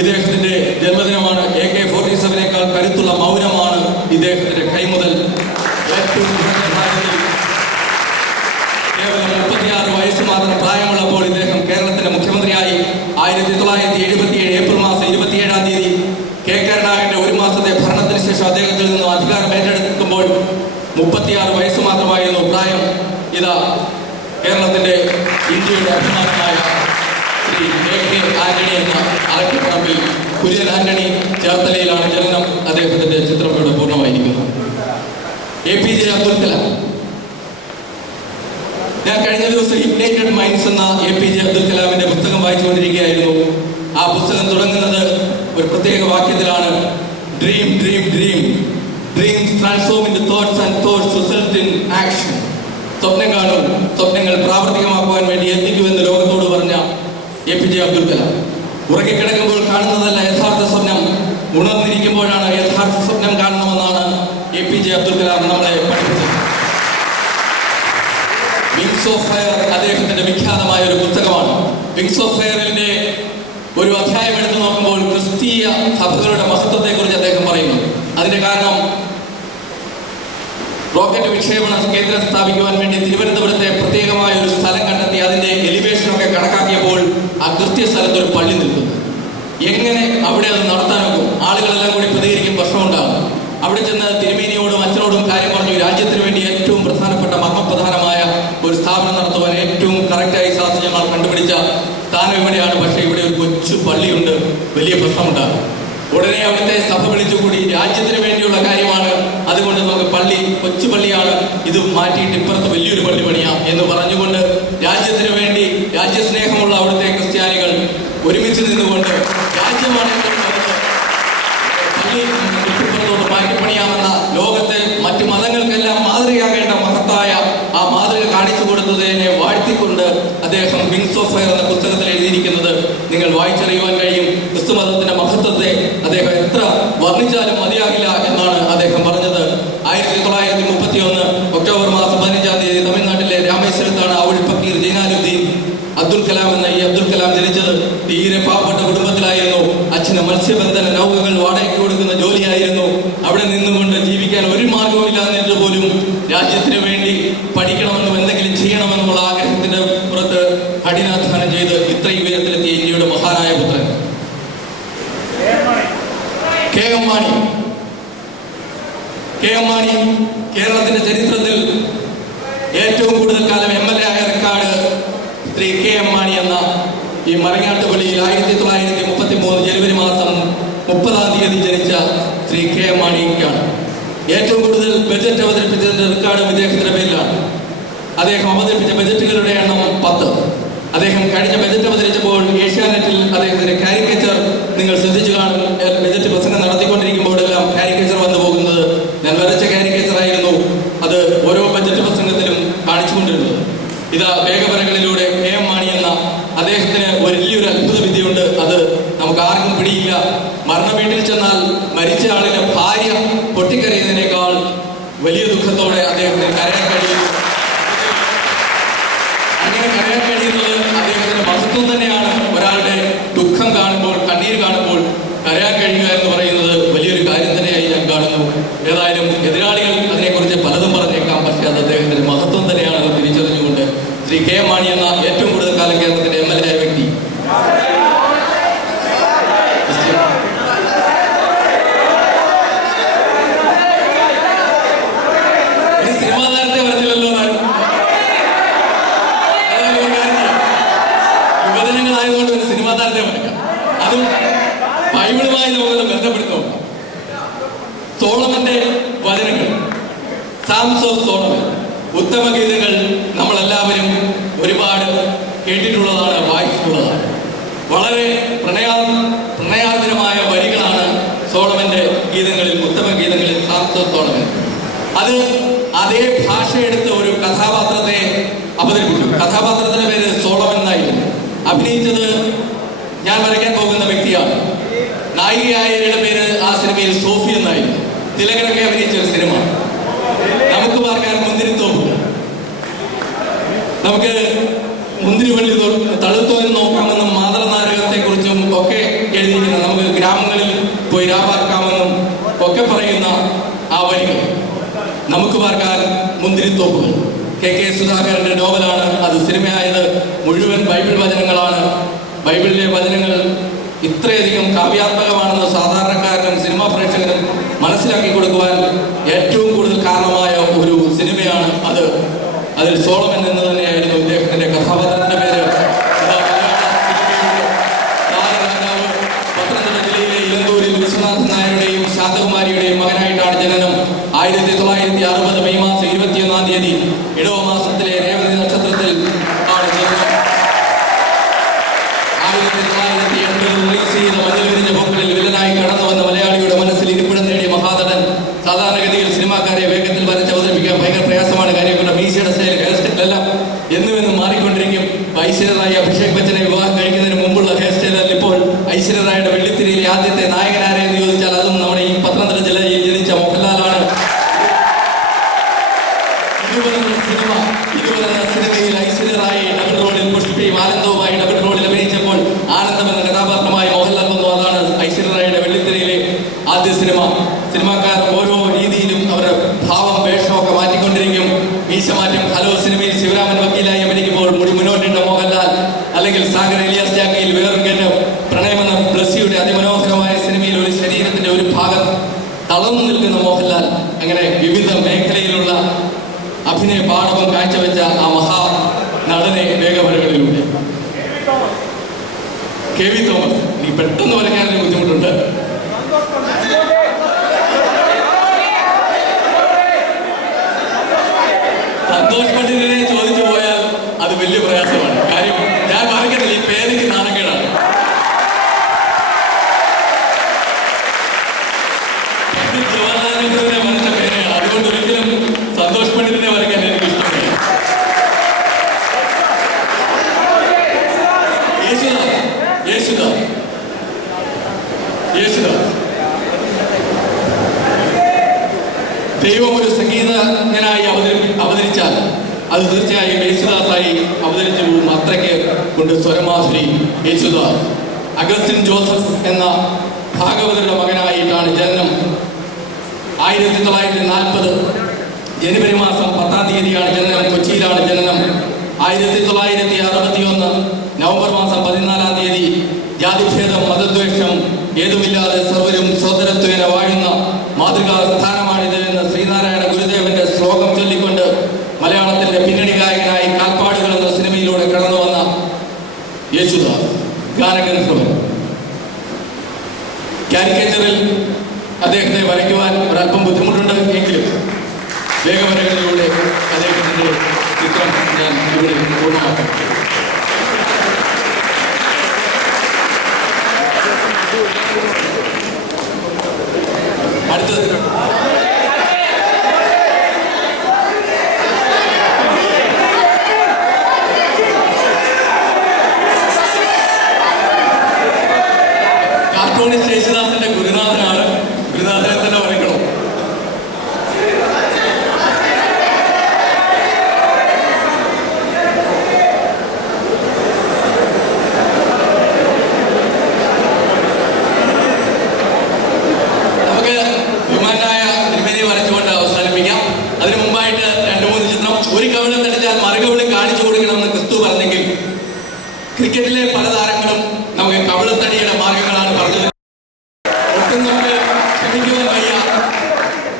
ഇദ്ദേഹത്തിന്റെ ജന്മദിനമാണ്. AK-47 കരുത്തുള്ള മൗനമാണ് ഇദ്ദേഹത്തിന്റെ കൈമുതൽ. ഏറ്റവും കേവലം കുര്യൻ ആന്റണി ചേർത്തലയിലാണ് ജനനം. അദ്ദേഹത്തിന്റെ ചിത്രം ഇവിടെ പൂർണ്ണമായിരിക്കുന്നു. APJ അബ്ദുൽ കലാം. ഞാൻ കഴിഞ്ഞ ദിവസം ഇഗ്നൈറ്റഡ് മൈൻഡ്സ് എന്ന APJ അബ്ദുൽ കലാമിന്റെ പുസ്തകം വായിച്ചുകൊണ്ടിരിക്കുകയായിരുന്നു. ആ പുസ്തകം തുടങ്ങുന്നത് ഒരു പ്രത്യേക വാക്യത്തിലാണ്. Dream dream dream dreams transform in thoughts and thoughts result in action. സ്വപ്നം കാണും, സ്വപ്നങ്ങൾ പ്രാവർത്തികമാക്കുവാൻ വേണ്ടി എത്തിക്കുമെന്ന് ലോകത്തോട് പറഞ്ഞ APJ അബ്ദുൽ കലാം. ഉറങ്ങിക്കിടക്കുമ്പോൾ കാണുന്നതല്ല യഥാർത്ഥ സ്വപ്നം, ഉണർന്നിരിക്കുമ്പോഴാണ് യഥാർത്ഥ സ്വപ്നം കാണണമെന്നാണ് APJ അബ്ദുൽ കലാം നമ്മളെ പഠിപ്പിച്ചത്. വിങ്സ് ഓഫ് ഫയർ അദ്ദേഹത്തിന്റെ വിഖ്യാതമായ ഒരു പുസ്തകമാണ്. വിങ്സ് ഓഫ് ഫയറിന്റെ ഒരു അധ്യായം എടുത്തു നോക്കുമ്പോൾ ക്രിസ്തീയ സഭകളുടെ മഹത്വത്തെ കുറിച്ച് അദ്ദേഹം പറയുന്നു. അതിന്റെ കാരണം റോക്കറ്റ് വിക്ഷേപണ കേന്ദ്രം സ്ഥാപിക്കുവാൻ വേണ്ടി തിരുവനന്തപുരത്തെ പ്രത്യേകമായ ഒരു സ്ഥലം കണ്ടെത്തി അതിന്റെ എലിവേഷനൊക്കെ കണക്കാക്കിയപ്പോൾ ആ കൃത്യ സ്ഥലത്ത് ഒരു പള്ളി നിൽക്കുന്നു. എങ്ങനെ അവിടെ അത് നടത്താനൊക്കും? ആളുകളെല്ലാം കൂടി പ്രതികരിക്കും, പ്രശ്നമുണ്ടാകും. അവിടെ ചെന്ന് തിരുമേനിയോടും അച്ഛനോടും കാര്യം പറഞ്ഞു. രാജ്യത്തിന് വേണ്ടി ഏറ്റവും പ്രധാനപ്പെട്ട മർമ്മപ്രധാനമായ ഒരു സ്ഥാപനം നടത്തുവാൻ ഏറ്റവും കറക്റ്റായി ശാസ്ത്രജ്ഞന്മാർ കണ്ടുപിടിച്ച സ്ഥാനം ഇവിടെയാണ്. പക്ഷേ ഇവിടെ ഒരു കൊച്ചു പള്ളിയുണ്ട്, വലിയ പ്രശ്നമുണ്ടാകും. ഉടനെ അവിടുത്തെ സഭ വിളിച്ചുകൂടി, രാജ്യത്തിന് വേണ്ടിയുള്ള കാര്യമാണ്, അതുകൊണ്ട് നമുക്ക് പള്ളി കൊച്ചു പള്ളിയാണ്, ഇത് മാറ്റിയിട്ട് ഇപ്പുറത്ത് വലിയൊരു പള്ളി പണിയാം എന്ന് പറഞ്ഞുകൊണ്ട് രാജ്യത്തിന് വേണ്ടി രാജ്യസ്നേഹമുള്ള അവിടുത്തെ ക്രിസ്ത്യാനികൾ ഒരുമിച്ച് നിന്നുകൊണ്ട് രാജ്യമാണ് പള്ളി ഇപ്പുറത്തോട്ട് മാറ്റിപ്പണിയാമെന്ന ലോകത്തെ മറ്റു മതങ്ങൾക്കെല്ലാം മാതൃകയാകേണ്ട മഹത്തായ ആ മാതൃക കാണിച്ചു കൊടുത്തതിനെ വാഴ്ത്തിക്കൊണ്ട് അദ്ദേഹം വിങ്സ് ഓഫ് ഫയർ എന്ന പുസ്തകത്തിൽ എഴുതിയിരിക്കുന്നത് നിങ്ങൾ വായിച്ചറിയുവാൻ കഴിയും. ക്രിസ്തു മതത്തിന്റെ മഹത്വത്തെ അദ്ദേഹം എത്ര വർണ്ണിച്ചാലും മതിയാകില്ല എന്നാണ് അദ്ദേഹം പറഞ്ഞത്. 1931 ഒക്ടോബർ മാസം 15-ാം തീയതി തമിഴ്നാട്ടിലെ രാമേശ്വരത്താണ് ഔൽ ഫക്കീർ ജൈനാലുദ്ദീൻ അബ്ദുൽ കലാം എന്ന ഈ അബ്ദുൽ കലാം ജനിച്ചത്. തീരെ പാവപ്പെട്ട കുടുംബത്തിലായിരുന്നു. അച്ഛന് മത്സ്യബന്ധന നൗകകൾ വാടകയ്ക്ക് കൊടുക്കുന്ന ജോലിയായിരുന്നു. അവിടെ നിന്നുകൊണ്ട് ജീവിക്കാൻ ഒരു മാർഗവുമില്ലാന്നിട്ട് പോലും രാജ്യത്തിന് വേണ്ടി പഠിക്കണമെന്നും എന്തെങ്കിലും ചെയ്യണമെന്നുള്ള ആഗ്രഹത്തിന്റെ പുറത്ത് കഠിനാധ്വാനം ചെയ്ത് ഇത്രയും ഉയരത്തിലെത്തിയ ഇന്ത്യയുടെ മഹാനായ പുത്രൻ KM മാണി. KM മാണി കേരളത്തിന്റെ ചരിത്രത്തിൽ ഏറ്റവും കൂടുതൽ കാലം MLA ആയ റെക്കോർഡ് ശ്രീ KM മാണി എന്ന ഈ മറങ്ങാട്ടുപള്ളിയിൽ 1933 ജനുവരി മാസം 30-ാം തീയതി ജനിച്ച ശ്രീ KM മാണിക്കാണ്. ഏറ്റവും കൂടുതൽ ബജറ്റ് അവതരിപ്പിച്ചതിന്റെ റെക്കോർഡും ഇദ്ദേഹത്തിന്റെ പേരിലാണ്. അദ്ദേഹം അവതരിപ്പിച്ച ബജറ്റുകളുടെ എണ്ണം 10. അദ്ദേഹം കഴിഞ്ഞ ബജറ്റ് അവതരിച്ചപ്പോൾ ഏഷ്യാനെറ്റിൽ അദ്ദേഹത്തിന്റെ കാരിക്കേച്ചർ നിങ്ങൾ ശ്രദ്ധിച്ചു കാണും. ബജറ്റ് പ്രസംഗം നടത്തിക്കൊണ്ടിരിക്കുമ്പോഴെല്ലാം കാരിക്കേച്ചർ വന്നു പോകുന്നത് ഞാൻ വരച്ച കാരിക്കേച്ചർ ആയിരുന്നു. അത് ഓരോ ബജറ്റ് പ്രസംഗത്തിലും കാണിച്ചുകൊണ്ടിരുന്നത്. ഇതാ വേഗവരകളിലൂടെ KM മാണി എന്ന അദ്ദേഹത്തിന് വലിയൊരു അത്ഭുത വിദ്യയുണ്ട്. അത് നമുക്ക് ആർക്കും പിടിയില്ല. മരണ വീട്ടിൽ ചെന്നാൽ മരിച്ച ആളിന്റെ ഭാര്യ പൊട്ടിക്കരയുന്നതിനേക്കാൾ വലിയ ദുഃഖത്തോടെ അദ്ദേഹത്തിന് കരയാൻ കഴിയുന്നു. അങ്ങനെ കരയാൻ കഴിയുന്നത് അദ്ദേഹത്തിന്റെ മഹത്വം തന്നെയാണ്. ഒരാളുടെ ദുഃഖം കാണുമ്പോൾ, കണ്ണീര് കാണുമ്പോൾ കരയാൻ കഴിയുക എന്ന് പറയുന്നത് വലിയൊരു കാര്യം തന്നെയായി ഞാൻ കാണുന്നു. ഏതായാലും എതിരാളികൾ അതിനെക്കുറിച്ച് പലതും പറഞ്ഞേക്കാം, പക്ഷെ അത് അദ്ദേഹത്തിന്റെ മഹത്വം തന്നെയാണെന്ന് തിരിച്ചറിഞ്ഞുകൊണ്ട് ശ്രീ KM മാണി എന്ന ഏറ്റവും കൂടുതൽ കാലം കേരളത്തിന്റെ MLA ആയ വ്യക്തി സിനിമാ താരത്തെ പറഞ്ഞില്ലല്ലോ. യുവജനങ്ങളായതുകൊണ്ട് ഒരു സിനിമാ താരത്തെ പറയാം. അതും ബൈബിളുമായി നമുക്കത് ബന്ധപ്പെടുത്തി നോക്കാം. സോളമന്റെ വചനങ്ങൾ, സാംസ് ഓഫ് സോളമൻ, ഉത്തമ ഗീതങ്ങൾ നമ്മളെല്ലാവരും ഒരുപാട് കേട്ടിട്ടുള്ളതാണ്, വായിച്ചിട്ടുള്ളതാണ്. വളരെ പ്രണയാർദ്രമായ വരികളാണ് സോളമന്റെ ഗീതങ്ങളിൽ, ഉത്തമ ഗീതങ്ങളിൽ സാംസ് ഓഫ് സോളമൻ. അത് അതേ ഭാഷ എടുത്ത് ഒരു കഥാപാത്രത്തെ അവതരിപ്പിച്ചു. കഥാപാത്രത്തിന്റെ പേര് സോളമൻ എന്നായിരുന്നു. അഭിനയിച്ചത് ഞാൻ വരയ്ക്കാൻ പോകുന്ന വ്യക്തിയാണ്. നായികയായവരുടെ പേര് ആ സിനിമയിൽ സോഫി എന്നായിരുന്നു. തിലകനൊക്കെ അഭിനയിച്ച ഒരു സിനിമ. നമുക്ക് പാർക്കാൻ മുന്തിരിത്തോപ്പ്, നമുക്ക് മുന്തിരിവള്ളി തളുത്തോന്ന് നോക്കാമെന്നും മാതൃനാരകത്തെ കുറിച്ചും ഒക്കെ എഴുതിയിരിക്കുന്ന, നമുക്ക് ഗ്രാമങ്ങളിൽ പോയി രാപാർക്കാമെന്നും ഒക്കെ പറയുന്ന ആ വരികൾ, നമുക്ക് പാർക്കാൻ മുന്തിരിത്തോപ്പുകൾ. KK സുധാകരന്റെ നോവലാണ്. അത് സിനിമയായത് മുഴുവൻ ബൈബിൾ വചനങ്ങളാണ്. ബൈബിളിലെ വചനങ്ങൾ ഇത്രയധികം കാവ്യാത്മകമാണെന്ന് സാധാരണക്കാരനും സിനിമാ പ്രേക്ഷകനും മനസ്സിലാക്കി കൊടുക്കുവാൻ ഏറ്റവും കൂടുതൽ കാരണമായ ഒരു സിനിമയാണ് അത്. അതിൽ സോളമൻ എന്ന് തന്നെയായിരുന്നു ഇദ്ദേഹത്തിന്റെ കഥാപാത്രത്തിന്റെ പേര്. പത്തനംതിട്ട ജില്ലയിലെ ഇലന്തൂരിൽ വിശ്വനാഥൻ നായരുടെയും ശാന്തകുമാരിയുടെയും മകനായിട്ടാണ് ജനനം. 1960 മെയ് മാസം 21-ാം തീയതി ഇടവ മാസത്തിലെ രേവതി നക്ഷത്രത്തിൽ ആണ് ജനനം. 1980 റിലീസ് ചെയ്ത മഞ്ഞൾ വിരിഞ്ഞ പൂക്കളിൽ വില്ലനായി കടന്നു വന്ന മലയാളിയുടെ മനസ്സിൽ ഇരിപ്പിടം നേടിയ മഹാനടൻ. സാധാരണഗതിയിൽ സിനിമാക്കാരെ വേഗത്തിൽ വരച്ച് അവതരിപ്പിക്കാൻ ഭയങ്കര പ്രയാസമാണ്. കാര്യങ്ങളുടെ മീശയുടെ സ്റ്റൈൽ, ഹെയർ സ്റ്റൈലെല്ലാം എന്നും മാറിക്കൊണ്ടിരിക്കും. ഐശ്വര്യറായി അഭിഷേക് ബച്ചനെ വിവാഹം കഴിക്കുന്നതിന് മുമ്പുള്ള ഹെയർ സ്റ്റൈലല്ല ഇപ്പോൾ. ഐശ്വര്യറായുടെ വെള്ളിത്തിരയിലെ ആദ്യത്തെ നായകനാരെന്ന് ചോദിച്ചാൽ അതും നമ്മുടെ ഈ പത്തനംതിട്ട ജില്ലയിൽ ജനിച്ച മോഹൻലാലാണ്. ഇരുപതെന്ന സിനിമയിൽ ഐശ്വര്യറായി ഡബിൾ റോളിൽ പുഷ്പയും ആനന്ദവുമായി ഡബിൾ റോളിൽ അഭിനയിച്ചപ്പോൾ ആനന്ദം എന്ന കഥാപാത്രമായി മോഹൻലാൽ വന്നു. അതാണ് ഐശ്വര്യറായുടെ വെള്ളിത്തിരയിലെ ആദ്യ സിനിമ. സിനിമാക്കാർ ഓരോ രീതിയിലും അവരുടെ ഭാവം വേഷമൊക്കെ മാറ്റിക്കൊണ്ടിരിക്കും. മീശ മാറ്റും. ഹലോ സിനിമയിൽ ശിവരാമൻ വക്കീലായി അഭിനയിക്കുമ്പോൾ മുടി മുന്നോട്ടിട്ട മോഹൻലാൽ, അല്ലെങ്കിൽ സാഗർ എലിയാസ് ജാക്കയിൽ വേറൊരു ഗെറ്റപ്പ്. പ്രണയമെന്ന ബ്ലസ്സിയുടെ അതിമനോഹരമായ സിനിമയിൽ ഒരു ശരീരത്തിന്റെ ഒരു ഭാഗം തളർന്നു നിൽക്കുന്ന മോഹൻലാൽ. അങ്ങനെ വിവിധ മേഖലയിലുള്ള അഭിനയ പാഠവും കാഴ്ചവെച്ച ആ മഹാ നടനെ വേഗവരകളിലൂടെ കെ വി തോമസ്. നീ പെട്ടെന്ന് വരയ്ക്കാനൊരു ബുദ്ധിമുട്ടുണ്ട്. സന്തോഷ് പണ്ഡിതനെ ചോദിച്ചു പോയാൽ അത് വലിയ പ്രയാസമാണ്. കാര്യം ഞാൻ പറയുന്നില്ല, ഈ പേരയ്ക്ക് നാണക്കേടാണ്. പണ്ഡിറ്റ് ജവഹർലാൽ നെഹ്റുവിനെ വരച്ച പേരയാണ്. അതുകൊണ്ട് ഒരിക്കലും സന്തോഷ് പണ്ഡിതനെ വരയ്ക്കാൻ എനിക്ക് ഇഷ്ടമില്ല. യേശുദാസ് ദൈവം ഒരു സംഗീതജ്ഞനായി അവതരിച്ചാൽ അത് തീർച്ചയായും യേശുദാസായി അവതരിച്ചു പോകും. അത്രയ്ക്ക് കൊണ്ട് സ്വരമാധുരി യേശുദാസ്. അഗസ്റ്റിൻ ജോസഫ് എന്ന ഭാഗവതരുടെ മകനായിട്ടാണ് ജനനം. 1940 ജനുവരി മാസം 10-ാം തീയതിയാണ് ജനനം. കൊച്ചിയിലാണ് ജനനം. 1961 നവംബർ മാസം 14-ാം തീയതി ജാതിഭേദം മതദ്വേഷം ഏതുമില്ലാതെ സർവരും സോദരത്വേന വാഴുന്ന മാതൃകാ സ്ഥാനമാണിത് എന്ന് ശ്രീനാരായണ ഗുരുദേവന്റെ ശ്ലോകം ചൊല്ലിക്കൊണ്ട് മലയാളത്തിന്റെ പിന്നണി ഗായകനായി കാൽപ്പാടുകൾ എന്ന സിനിമയിലൂടെ കടന്നു വന്ന യേശുദാസ് ഗാനഗന്ധർവൻ. കാരിക്കേച്ചറിൽ അദ്ദേഹത്തെ വരയ്ക്കുവാൻ ഒരല്പം ബുദ്ധിമുട്ടുണ്ട് എങ്കിലും വേഗവരകളിലൂടെ അദ്ദേഹത്തിന്റെ ചിത്രം ഞാൻ ഇവിടെ പൂർണ്ണമാക്കും. അടുത്തത് കാർട്ടൂണിസ്റ്റ് യേശുദാസിന്റെ ഗുരുനാഥനാണ്. ഗുരുനാഥനെ തന്നെ വരയ്ക്കണം. അതിനു മുമ്പായിട്ട് 2-3 ചിത്രം. ഒരു കവിളം തടിച്ചാൽ മറുകവിളി കാണിച്ചു കൊടുക്കണമെന്ന് ക്രിസ്തു പറഞ്ഞെങ്കിൽ ക്രിക്കറ്റിലെ പല താരങ്ങളും നമുക്ക് കവിളത്തടിയുടെ മാർഗങ്ങളാണ് പറഞ്ഞത്. ഒട്ടും നമുക്ക് ക്ഷമിക്കുവാൻ വയ്യ.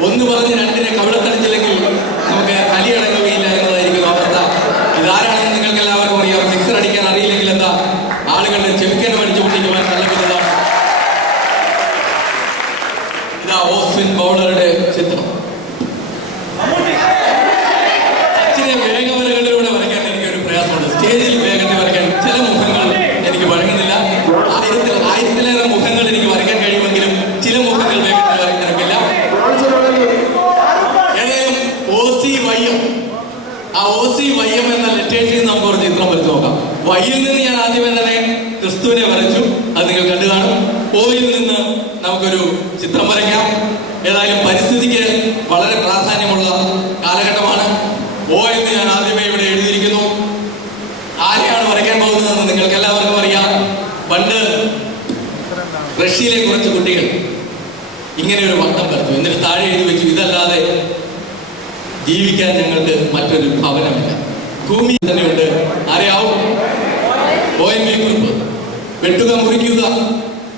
ഒന്ന് പറഞ്ഞ് 2-നെ കവിളത്തടിച്ചില്ലെങ്കിൽ നമുക്ക് കലിയടങ്ങുകയില്ല എന്നതായിരിക്കും അവസ്ഥ. ഇതാരാണെന്ന് നിങ്ങൾക്ക് എല്ലാവർക്കും അറിയാം. 6 അടിക്കാൻ അറിയില്ലെങ്കിൽ എന്താ, ആളുകളുടെ ചെവിക്കൻ പഠിച്ചു പൊട്ടിക്കുവാൻ നല്ല പദ്ധതാണ്. ഇതാ ഓസ്വിൻ ബൗളറുടെ ചിത്രം. വേഗവരകളിലൂടെ വരയ്ക്കാൻ എനിക്കൊരു പ്രയാസമുണ്ട്. സ്റ്റേജിൽ വേഗത്തിൽ വരയ്ക്കാൻ ചില മുഖങ്ങൾ എനിക്ക് വഴങ്ങുന്നില്ല. 1000-ലേറെ മുഖങ്ങൾ എനിക്ക് വരയ്ക്കാൻ കഴിയുമെങ്കിലും ചില മുഖങ്ങൾ വേഗത്തിൽ വരയ്ക്കാനൊക്കില്ല. ഏതായാലും OC-YM എന്ന ലെറ്റേഴ്സിൽ നമുക്ക് ഒരു ചിത്രം വരച്ചു നോക്കാം. വൈയിൽ നിന്ന് ഞാൻ ആദ്യമേ തന്നെ ക്രിസ്തുവിനെ വരച്ചു. അത് നിങ്ങൾ കണ്ടു കാണും. ഓയിൽ നിന്ന് നമുക്കൊരു ചിത്രം വരയ്ക്കാം. ഏതായാലും പരിസ്ഥിതിക്ക് വളരെ പ്രാധാന്യമുള്ള കാലഘട്ടമാണ്. ഓ എന്ന് ഞാൻ ആദ്യമേ ഇവിടെ എഴുതിയിരിക്കുന്നു. ആരെയാണ് വരയ്ക്കാൻ പോകുന്നതെന്ന് നിങ്ങൾക്ക് എല്ലാവർക്കും അറിയാം. പണ്ട് റഷ്യയിലെ കുറച്ച് കുട്ടികൾ ഇങ്ങനെ ഒരു വട്ടം വരച്ചു. എന്നിട്ട് താഴെ എഴുതി വെച്ചു, ഇതല്ലാതെ ജീവിക്കാൻ ഞങ്ങൾക്ക് മറ്റൊരു ഭവനമില്ല. ഭൂമി തന്നെയുണ്ട്. ആരെയാവും? ONV കുറിപ്പ്. വെട്ടുക, മുറിക്കുക,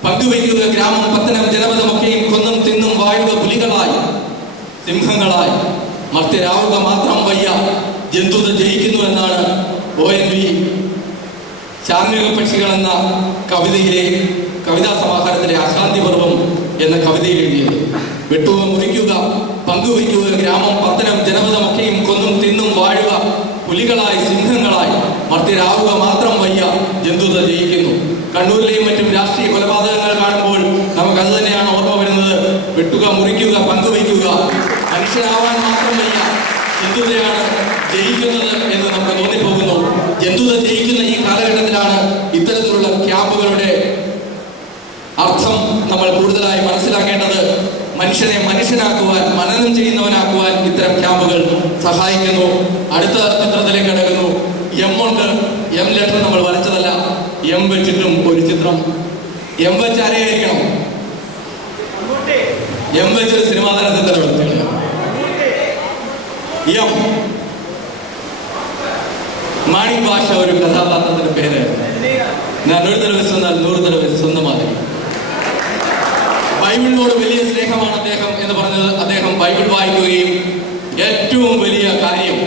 പങ്കുവയ്ക്കുക, ഗ്രാമം, പത്തനം, ജനപദമൊക്കെയും കൊന്നും തിന്നും വാഴുക പുലികളായി, സിംഹങ്ങളായി, മർത്യരാവുക മാത്രം വയ്യ, ജന്തുത ജയിക്കുന്നു എന്നാണ് ONV ചാർമിക പക്ഷികൾ എന്ന കവിതാ സമാഹാരത്തിൽ എന്ന കവിതയിൽ എഴുതിയത്. വെട്ടുക, മുറിക്കുക, പങ്കുവയ്ക്കുക, ഗ്രാമം പത്തനം ജനപദമൊക്കെയും കൊന്നും തിന്നും വാഴുക, പുലികളായി സിംഹങ്ങളായി മർത്യരാവുക മാത്രം വയ്യ, ജന്തുത ജയിക്കുന്നു. കണ്ണൂരിലെയും മറ്റും രാഷ്ട്രീയ കൊലപാതകങ്ങൾ കാണുമ്പോൾ നമുക്ക് അത് തന്നെയാണ് ഓർമ്മ വരുന്നത്. വെട്ടുക, മുറിക്കുക, പങ്കുവയ്ക്കുക, മനുഷ്യനാവാൻ മാത്രം വയ്യ, ജന്തുതയാണ് ജയിക്കുന്നത് എന്ന് നമുക്ക് തോന്നിപ്പോകുന്നു. ജന്തുത ജയിക്കുന്ന ഈ കാലഘട്ടത്തിലാണ് ഇത്തരത്തിലുള്ള ക്യാമ്പുകളുടെ അർത്ഥം നമ്മൾ കൂടുതലായി മനസ്സിലാക്കേണ്ടത്. മനുഷ്യനെ മനുഷ്യനാക്കുവാൻ, മനനം ചെയ്യുന്നവനാക്കുവാൻ ഇത്തരം ക്യാമ്പുകൾ സഹായിക്കുന്നു. അടുത്ത ചിത്രത്തിലേക്ക് കിടക്കുന്നു. എം ഉണ്ട്. എം ലെറ്റർ നമ്മൾ വരച്ചതല്ല, എം വെച്ചിട്ടും ഒരു ചിത്രം. എം വെച്ച് ആരെയായിരിക്കണം? എം വെച്ചൊരു സിനിമാ താരത്തെ വരച്ചില്ല. എം മാണി ഭാഷ ഒരു കഥാപാത്രത്തിന്റെ പേരായിരുന്നു. ഞാൻ ഒരു തടവ സ്വന്നാൽ 100 തടവ സ്വന്തമാക്കി. ബൈബിളിനോട് വലിയ സ്നേഹമാണ് അദ്ദേഹം എന്ന് പറഞ്ഞത്. അദ്ദേഹം ബൈബിൾ വായിക്കുകയും ഏറ്റവും വലിയ കാര്യം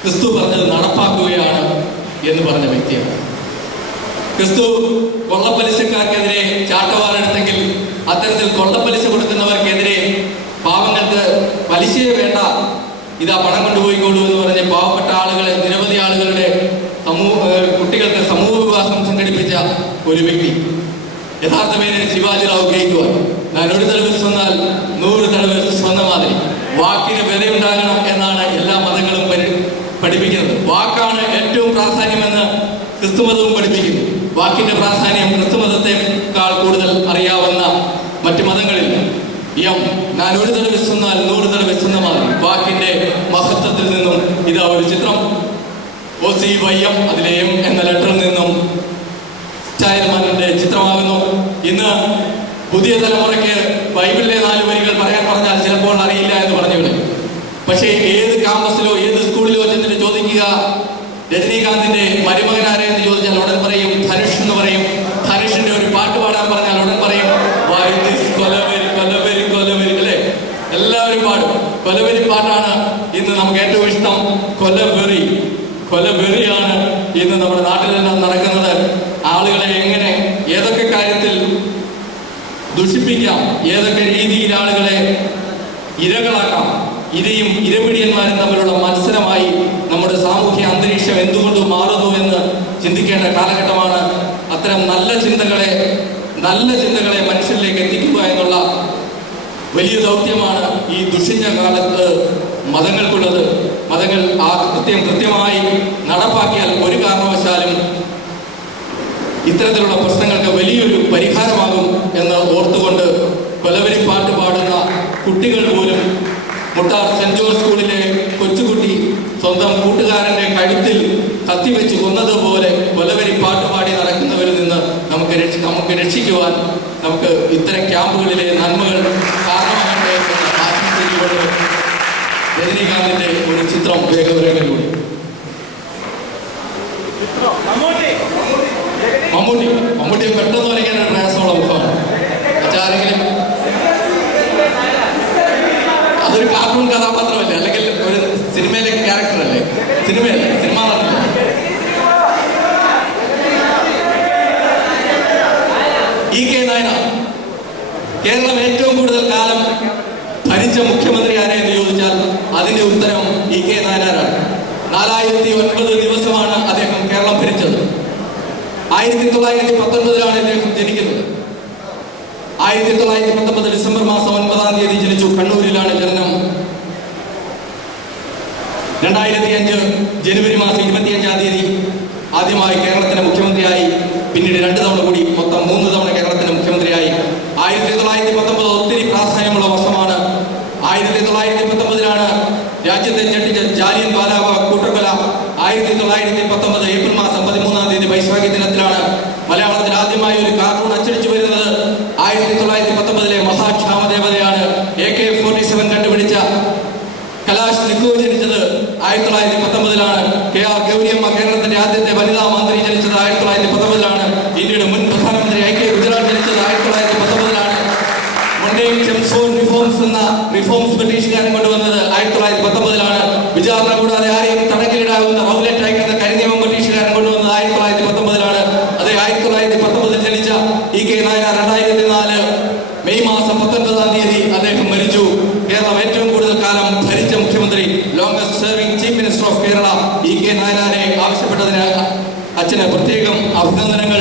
ക്രിസ്തു പറഞ്ഞത് നടപ്പാക്കുകയാണ് എന്ന് പറഞ്ഞ വ്യക്തിയാണ്. ക്രിസ്തു കൊള്ളപ്പലിശക്കാർക്കെതിരെ ചാട്ടവാറെടുത്തെങ്കിൽ അത്തരത്തിൽ കൊള്ളപ്പലിശ കൊടുക്കുന്നവർക്കെതിരെ പാവങ്ങൾക്ക് പലിശയെ വേണ്ട, ഇതാ പണം കൊണ്ടുപോയിക്കോളൂ എന്ന് പറഞ്ഞ് പാവപ്പെട്ട ആളുകളെ, നിരവധി ആളുകളുടെ കുട്ടികൾക്ക് സമൂഹ വിവാഹം സംഘടിപ്പിച്ച ഒരു വ്യക്തി. യഥാർത്ഥ പേര് ശിവാജി റാവു ഗെയ്ക്വാഡ്. ഞാൻ ഒരു തടവ് സ്വന്നാൽ 100 തടവ് സ്വന്ന മാതിരി. വാക്കിന് വിലയുണ്ടാകണം എന്നാണ് എല്ലാ മതങ്ങളും പഠിപ്പിക്കുന്നത്. വാക്കാണ് ഏറ്റവും പ്രാധാന്യമെന്ന് ക്രിസ്തുമതവും പഠിപ്പിക്കുന്നു. വാക്കിന്റെ പ്രാധാന്യം ക്രിസ്തുമതത്തെക്കാൾ കൂടുതൽ അറിയാവുന്ന മറ്റു മതങ്ങളില്ല. ഞാൻ ഒരു തടവ് സ്വന്നാൽ 100 തടവ് സ്വന്ന മാതിരി. വാക്കിന്റെ മഹത്വത്തിൽ നിന്നും ഇതാ ഒരു ചിത്രം. OCYM, അതിലെ എം എന്ന ലെറ്ററിൽ നിന്നും ചായൽമാരുടെ ചിത്രമാകുന്നു. ഇന്ന് പുതിയ തലമുറയ്ക്ക് ബൈബിളിലെ 4 വരികൾ പറയാൻ പറഞ്ഞാൽ ചിലപ്പോൾ അറിയില്ല എന്ന് പറഞ്ഞുകൊണ്ട്, പക്ഷേ ഏത് ക്യാമ്പസിലോ ഏത് സ്കൂളിലോ ചെന്നിട്ട് ചോദിക്കുക രജനീകാന്തിന്റെ മരുമകനാരെ എന്ന് ചോദിച്ചാൽ ഉടൻ പറയും ധനുഷ് എന്ന് പറയും. ധനുഷിന്റെ ഒരു പാട്ട് പാടാൻ പറഞ്ഞാൽ ഉടൻ പറയും കൊലവരി കൊലവരി കൊലവരി, അല്ലേ? എല്ലാവരും പാടും. കൊലവരി പാട്ടാണ് ഇന്ന് നമുക്ക് ഏറ്റവും ഇഷ്ടം. കൊലവെറി, കൊലവെറിയാണ് ഇന്ന് നമ്മുടെ നാട്ടിലെല്ലാം നടക്കുന്നത്. ആളുകളെ എങ്ങനെ ഏതൊക്കെ കാര്യത്തിൽ ദുഷിപ്പിക്കാം, ഏതൊക്കെ രീതിയിൽ ആളുകളെ ഇരകളാക്കാം, ഇരയും ഇരപിടിയന്മാരും തമ്മിലുള്ള മത്സരമായി നമ്മുടെ സാമൂഹ്യ അന്തരീക്ഷം എന്തുകൊണ്ട് മാറുന്നു എന്ന് ചിന്തിക്കേണ്ട കാലഘട്ടമാണ്. അത്തരം നല്ല ചിന്തകളെ മനുഷ്യരിലേക്ക് എത്തിക്കുക എന്നുള്ള വലിയ ദൗത്യമാണ് ഈ ദുഷിച്ച കാലത്ത് മതങ്ങൾക്കുള്ളത്. മതങ്ങൾ ആ കൃത്യമായി നടപ്പാക്കിയാൽ ഒരു കാരണവശാലും ഇത്തരത്തിലുള്ള പ്രശ്നങ്ങൾക്ക് വലിയൊരു പരിഹാരമാകും എന്ന് ഓർത്തുകൊണ്ട് കൊലവരി പാട്ട് പാടുന്ന കുട്ടികൾ പോലും, മുട്ടാർ സെന്റ് ജോർജ് സ്കൂളിലെ കൊച്ചുകുട്ടി സ്വന്തം കൂട്ടുകാരന്റെ കഴുത്തിൽ കത്തിവെച്ച് കൊന്നതുപോലെ കൊലവരി പാട്ട് പാടി നടക്കുന്നവരിൽ നിന്ന് നമുക്ക് രക്ഷിക്കുവാൻ നമുക്ക് ഇത്തരം ക്യാമ്പുകളിലെ നന്മകൾ കാരണമാകട്ടെ എന്ന് ആശംസിച്ചുകൊണ്ട് രജനീകാന്തിന്റെ ഒരു ചിത്രം വേഗവരകളിലൂടെ. മമ്മൂട്ടി പെട്ടെന്ന് വരയ്ക്കാൻ ഒരു പ്രയാസമുള്ള മുഖമാണ്. മറ്റാരെങ്കിലും അതൊരു കാർട്ടൂൺ കഥാപാത്രമല്ലേ, അല്ലെങ്കിൽ ഒരു സിനിമയിലെ ക്യാരക്ടർ അല്ലേ? സിനിമാ നടത്തില്ല. E.K. നായനാർ കേരളം ഏറ്റവും കൂടുതൽ കാലം ഭരിച്ച മുഖ്യമന്ത്രി ആരെയെന്ന് ചോദിച്ചാൽ അതിന്റെ ഉത്തരം E.K. നായനാരാണ്. 4009 ദിവസമാണ് അദ്ദേഹം കേരളം ഭരിച്ചത്. 1919 അദ്ദേഹം ജനിക്കുന്നത്. 1919 ഡിസംബർ മാസം 9-ാം തീയതി ജനിച്ചു. കണ്ണൂരിലാണ് ജനനം. 2005 ജനുവരി മാസം 25-ാം തീയതി ആദ്യമായി കേരളത്തിന്റെ മുഖ്യമന്ത്രിയായി. പിന്നീട് 2 തവണ കൂടി, മൊത്തം 3 തവണ കേരളത്തിന്റെ മുഖ്യമന്ത്രിയായി. 1919 ഒത്തിരി പ്രാധാന്യമുള്ള വർഷമാണ്. 1919 രാജ്യത്തെ ഞെട്ടിച്ച ജാലിയൻ വാലാബാഗ് കൂട്ടക്കൊല. 1919 ഏപ്രിൽ മാസം 13-ാം തീയതി വൈശാഖി ദിനത്തിലാണ് മലയാളത്തിൽ ആദ്യമായി ഒരു കാർട്ടൂൺ അച്ചടിച്ചു വരുന്നത്. 1919 മഹാക്ഷാമദേവതയാണ് AK-47 കണ്ടുപിടിച്ച കലാഷ് നിക്കോവ് ജനിച്ചത് 1919 KR ഗൗരിയമ്മ കേരളത്തിന്റെ ആദ്യത്തെ വനിതാ മന്ത്രി ജനിച്ചത് 1919 ഇന്ത്യയുടെ മുൻ പ്രധാനമന്ത്രി IK ഗുജറാത്ത് ജനിച്ചത് 1919 മൊണ്ടേങ് ചെംസോൺ റിഫോംസ് എന്ന റിഫോംസ് ബ്രിട്ടീഷുകാരൻ കൊണ്ടുവന്നത് 1919 വിചാരണ കൂടാതെ ആരെയും തടങ്കലിടാവുന്ന റൗലറ്റ് ആക്ട് എന്ന കരിനിയമം ബ്രിട്ടീഷുകാരൻ കൊണ്ടുവന്നത് 1919 അതേ 1919 ജനിച്ച E.K. നായനാർ 2004 മുഖ്യമന്ത്രി, longest serving chief minister of Kerala E K നായനാരെ ആവശ്യപ്പെട്ടതിന് അച്ഛന് പ്രത്യേകം അഭിനന്ദനങ്ങൾ.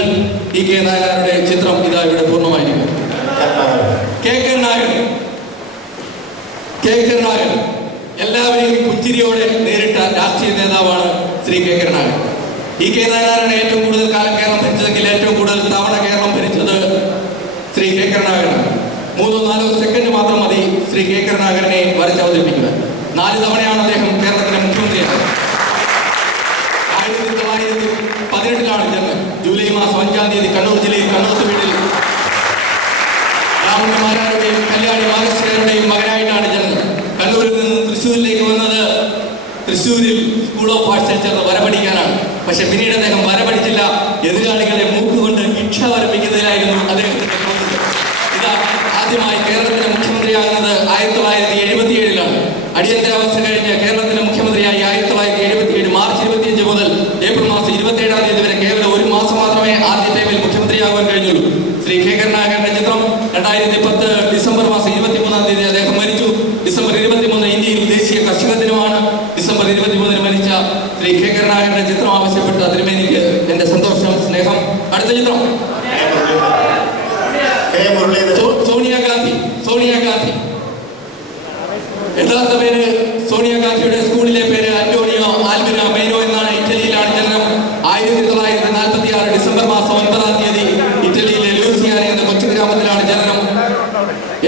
ഇ കെ നായനാരുടെ ചിത്രം ഇതാ ഇവിടെ പൂർണ്ണമായിരിക്കും. കെ കരുണാകരൻ എല്ലാവരെയും പുഞ്ചിരിയോടെ നേരിട്ട രാഷ്ട്രീയ നേതാവാണ് Shri K Karunakaran. E K നായനാരാണ് ഏറ്റവും കൂടുതൽ കാലം കേരളം ഭരിച്ചതെങ്കിൽ ഏറ്റവും കൂടുതൽ തവണ കേരളം ഭരിച്ചത് ശ്രീ കെ കരുണാകരൻ. 3-4 സെക്കൻഡ് മാത്രം മതി ശ്രീ കെ കരുണാകരനെ വരച്ച് അവതരിപ്പിക്കുക. 4 തവണയാണ് അദ്ദേഹം കേരളത്തിന്റെ മുഖ്യമന്ത്രിയായത്. 1918 ജന്മം. ജൂലൈ മാസം 5-ാം തീയതി കണ്ണൂർ ജില്ലയിൽ കണ്ണൂത്ത് വീട്ടിൽ രാമന്മാരുടെയും കല്യാണി മാലശ്വരരുടെയും മകനായിട്ടാണ് ജന്മം. കണ്ണൂരിൽ നിന്ന് തൃശ്ശൂരിലേക്ക് വന്നത് തൃശ്ശൂരിൽ സ്കൂൾ ഓഫ് ആർട്സിൽ ചേർന്ന് വര പഠിക്കാനാണ്. പക്ഷെ പിന്നീട് അദ്ദേഹം വര പഠിച്ചില്ല. എതിരാളികളെ മൂക്കുകൊണ്ട് ഇക്ഷ വരപ്പിക്കുന്നതിലായിരുന്നു അദ്ദേഹത്തിന്റെ തോന്നുന്നത്. ഇതാ ആദ്യമായി കേരളത്തിന്റെ മുഖ്യമന്ത്രിയാകുന്നത് 1977-ലാണ്. അടിയന്തരാവസ്ഥ കഴിഞ്ഞ് കേരളത്തിന്റെ മുഖ്യമന്ത്രിയായി 1977 മാർച്ച് 25 മുതൽ ഏപ്രിൽ മാസം 27-ാം തീയതി വരെ കേവലം 1 മാസം മാത്രമേ ആദ്യ ടൈമിൽ മുഖ്യമന്ത്രിയാകുവാൻ കഴിഞ്ഞുള്ളൂ. ശ്രീ കെ കരുണാകരന്റെ ചിത്രം 2010 ഡിസംബർ മാസം 23-ാം തീയതി അദ്ദേഹം മരിച്ചു. ഡിസംബർ 23 ഇന്ത്യയിൽ ദേശീയ കർഷക ദിനമാണ്. ഡിസംബർ 23 മരിച്ച ശ്രീ കെ കരുണാകരന്റെ ചിത്രം ആവശ്യപ്പെട്ട് അതിനുമേനിക്ക് എന്റെ സന്തോഷം, സ്നേഹം. അടുത്ത ചിത്രം സോണിയാഗാന്ധി. യഥാർത്ഥ പേര് സോണിയാഗാന്ധിയുടെ സ്കൂളിലെ പേര് അന്റോണിയോ ആൽബിന മെയ്നോ എന്നാണ്. ഇറ്റലിയിലാണ് ജനനം. 1946 ഡിസംബർ മാസം 9-ാം തീയതി ഇറ്റലിയിലെ ലൂസിയാന എന്ന കൊച്ചു ഗ്രാമത്തിലാണ് ജനനം.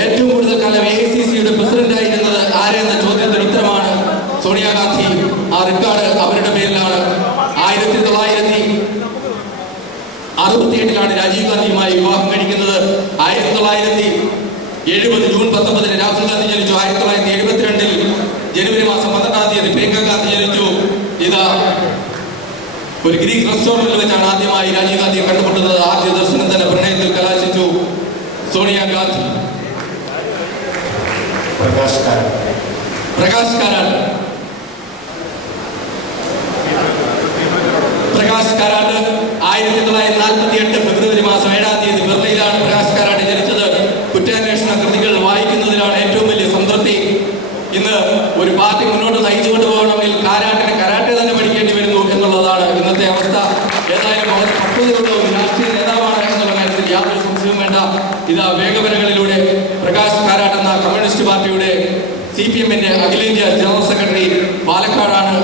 ഏറ്റവും കൂടുതൽ കാലം AICCയുടെ പ്രസിഡന്റായിരുന്നത് ആരെന്ന ചോദ്യത്തിന് ഉത്തരമാണ് സോണിയാഗാന്ധി. ആ റെക്കോർഡ് അവരുടെ പേരിലാണ്. 1968-ലാണ് രാജീവ് ഗാന്ധിയുമായി വിവാഹം കഴിക്കുന്നത്. 1970 ജൂൺ 19-ന് രാഹുൽ ഗാന്ധി ജനിച്ചു. 1972 ജനുവരി മാസം 12-ാം തീയതി പ്രിയങ്ക ഗാന്ധി ജനിച്ചു. ഇതാ ഒരു ഗ്രീക്ക് റെസ്റ്റോറന്റിൽ വെച്ചാണ് ആദ്യമായി രാജീവ് ഗാന്ധിയെ കണ്ടുമുട്ടുന്നത്. ആദ്യ ദർശനം തന്നെ പ്രണയത്തിൽ കലാശിച്ചു. സോണിയാഗാന്ധി. പ്രകാശ് കാരാട്ട് 1948 ഫെബ്രുവരി മാസം 7-ാം തീയതി ബെർലിനിലാണ് പ്രകാശ് കാരാട്ട് ജനിച്ചത്. കുറ്റാന്വേഷണ കൃതികൾ വായിക്കുന്നതിലാണ് ഏറ്റവും വലിയ സംതൃപ്തി. ഇന്ന് ഒരു പാർട്ടി മുന്നോട്ട് നയിച്ചുകൊണ്ട് പോകണമെങ്കിൽ കാരാട്ടിന് കരാട്ടെ തന്നെ പഠിക്കേണ്ടി വരുന്നു എന്നുള്ളതാണ് ഇന്നത്തെ അവസ്ഥ. ഏതായാലും അവർ പക്വതയുള്ള ഒരു രാഷ്ട്രീയ നേതാവാണ് എന്നുള്ള കാര്യത്തിൽ യാതൊരു സംശയവും വേണ്ട. ഇതാ വേഗവരകളിലൂടെ പ്രകാശ് കാരാട്ട് എന്ന കമ്മ്യൂണിസ്റ്റ് പാർട്ടിയുടെ CPM-ന്റെ അഖിലേന്ത്യാ ജനറൽ സെക്രട്ടറി. പാലക്കാടാണ്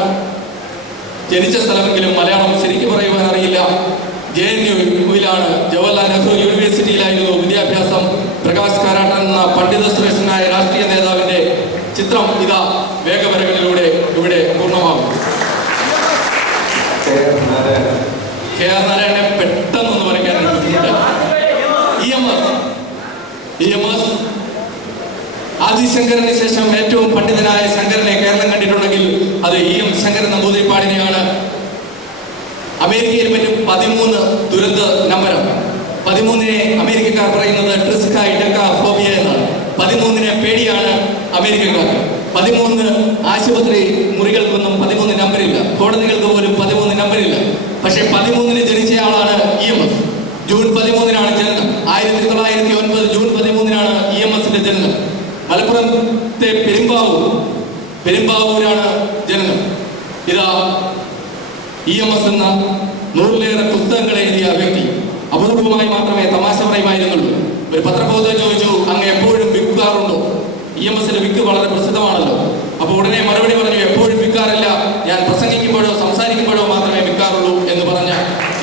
ജനിച്ച സ്ഥലമെങ്കിലും മലയാളം ശരിക്കും പറയുവാൻ അറിയില്ല. JNU-ലാണ്, ജവഹർലാൽ നെഹ്റു യൂണിവേഴ്സിറ്റിയിലായിരുന്നു വിദ്യാഭ്യാസം. പ്രകാശ് കാരാട്ട് എന്ന പണ്ഡിത ശ്രേഷ്ഠനായ രാഷ്ട്രീയ നേതാവിന്റെ ചിത്രം ഇതാ വേഗവരകളിലൂടെ ഇവിടെ പൂർണ്ണമാകും. KR നാരായണനെ പെട്ടെന്നൊന്ന് വരയ്ക്കാൻ ബുദ്ധിമുട്ട്. EMS ആദിശങ്കരന് ശേഷം ഏറ്റവും പണ്ഡിതനായ ശങ്കരനെ കേരളം കണ്ടിട്ടുണ്ടെങ്കിൽ അത് EM ശങ്കരൻ നമ്പൂതിരിപ്പാടിനെയാണ്. അമേരിക്കയിൽ മറ്റും 13 ദുരന്ത നമ്പരം. 13-നെ അമേരിക്കക്കാർ പറയുന്നത് ട്രിസ്കായിഡെക്കാഫോബിയ എന്നാണ്. 13-നെ പേടിയാണ് അമേരിക്കക്കാർ. 13 ആശുപത്രി മുറികൾക്കൊന്നും 13 നമ്പറില്ല. കോടതികൾക്ക് പോലും 13 നമ്പറില്ല. പക്ഷെ 13-ന് ജനിച്ചയാളാണ് EMS. ജൂൺ 13-നാണ് ജനനം. 1909 ജൂൺ 13-നാണ് EMSന്റെ ജനനം. മലപ്പുറത്തെ പെരുമ്പാവൂരാണ് ജനനം. ഇതാ EMS എന്ന 100-ലേറെ പുസ്തകങ്ങൾ എഴുതിയ വ്യക്തി. അപൂർവമായി മാത്രമേ തമാശ പറയുമായിരുന്നുള്ളൂ. ഒരു പത്രബോധം ചോദിച്ചു, അങ്ങ് എപ്പോഴും വിൽക്കാറുണ്ടോ? EMSന്റെ വിക്ക് വളരെ പ്രസിദ്ധമാണല്ലോ. അപ്പോൾ ഉടനെ മറുപടി പറഞ്ഞു, എപ്പോഴും വിൽക്കാറില്ല, ഞാൻ പ്രസംഗിക്കുമ്പോഴോ സംസാരിക്കുമ്പോഴോ മാത്രമേ വിൽക്കാറുള്ളൂ എന്ന് പറഞ്ഞ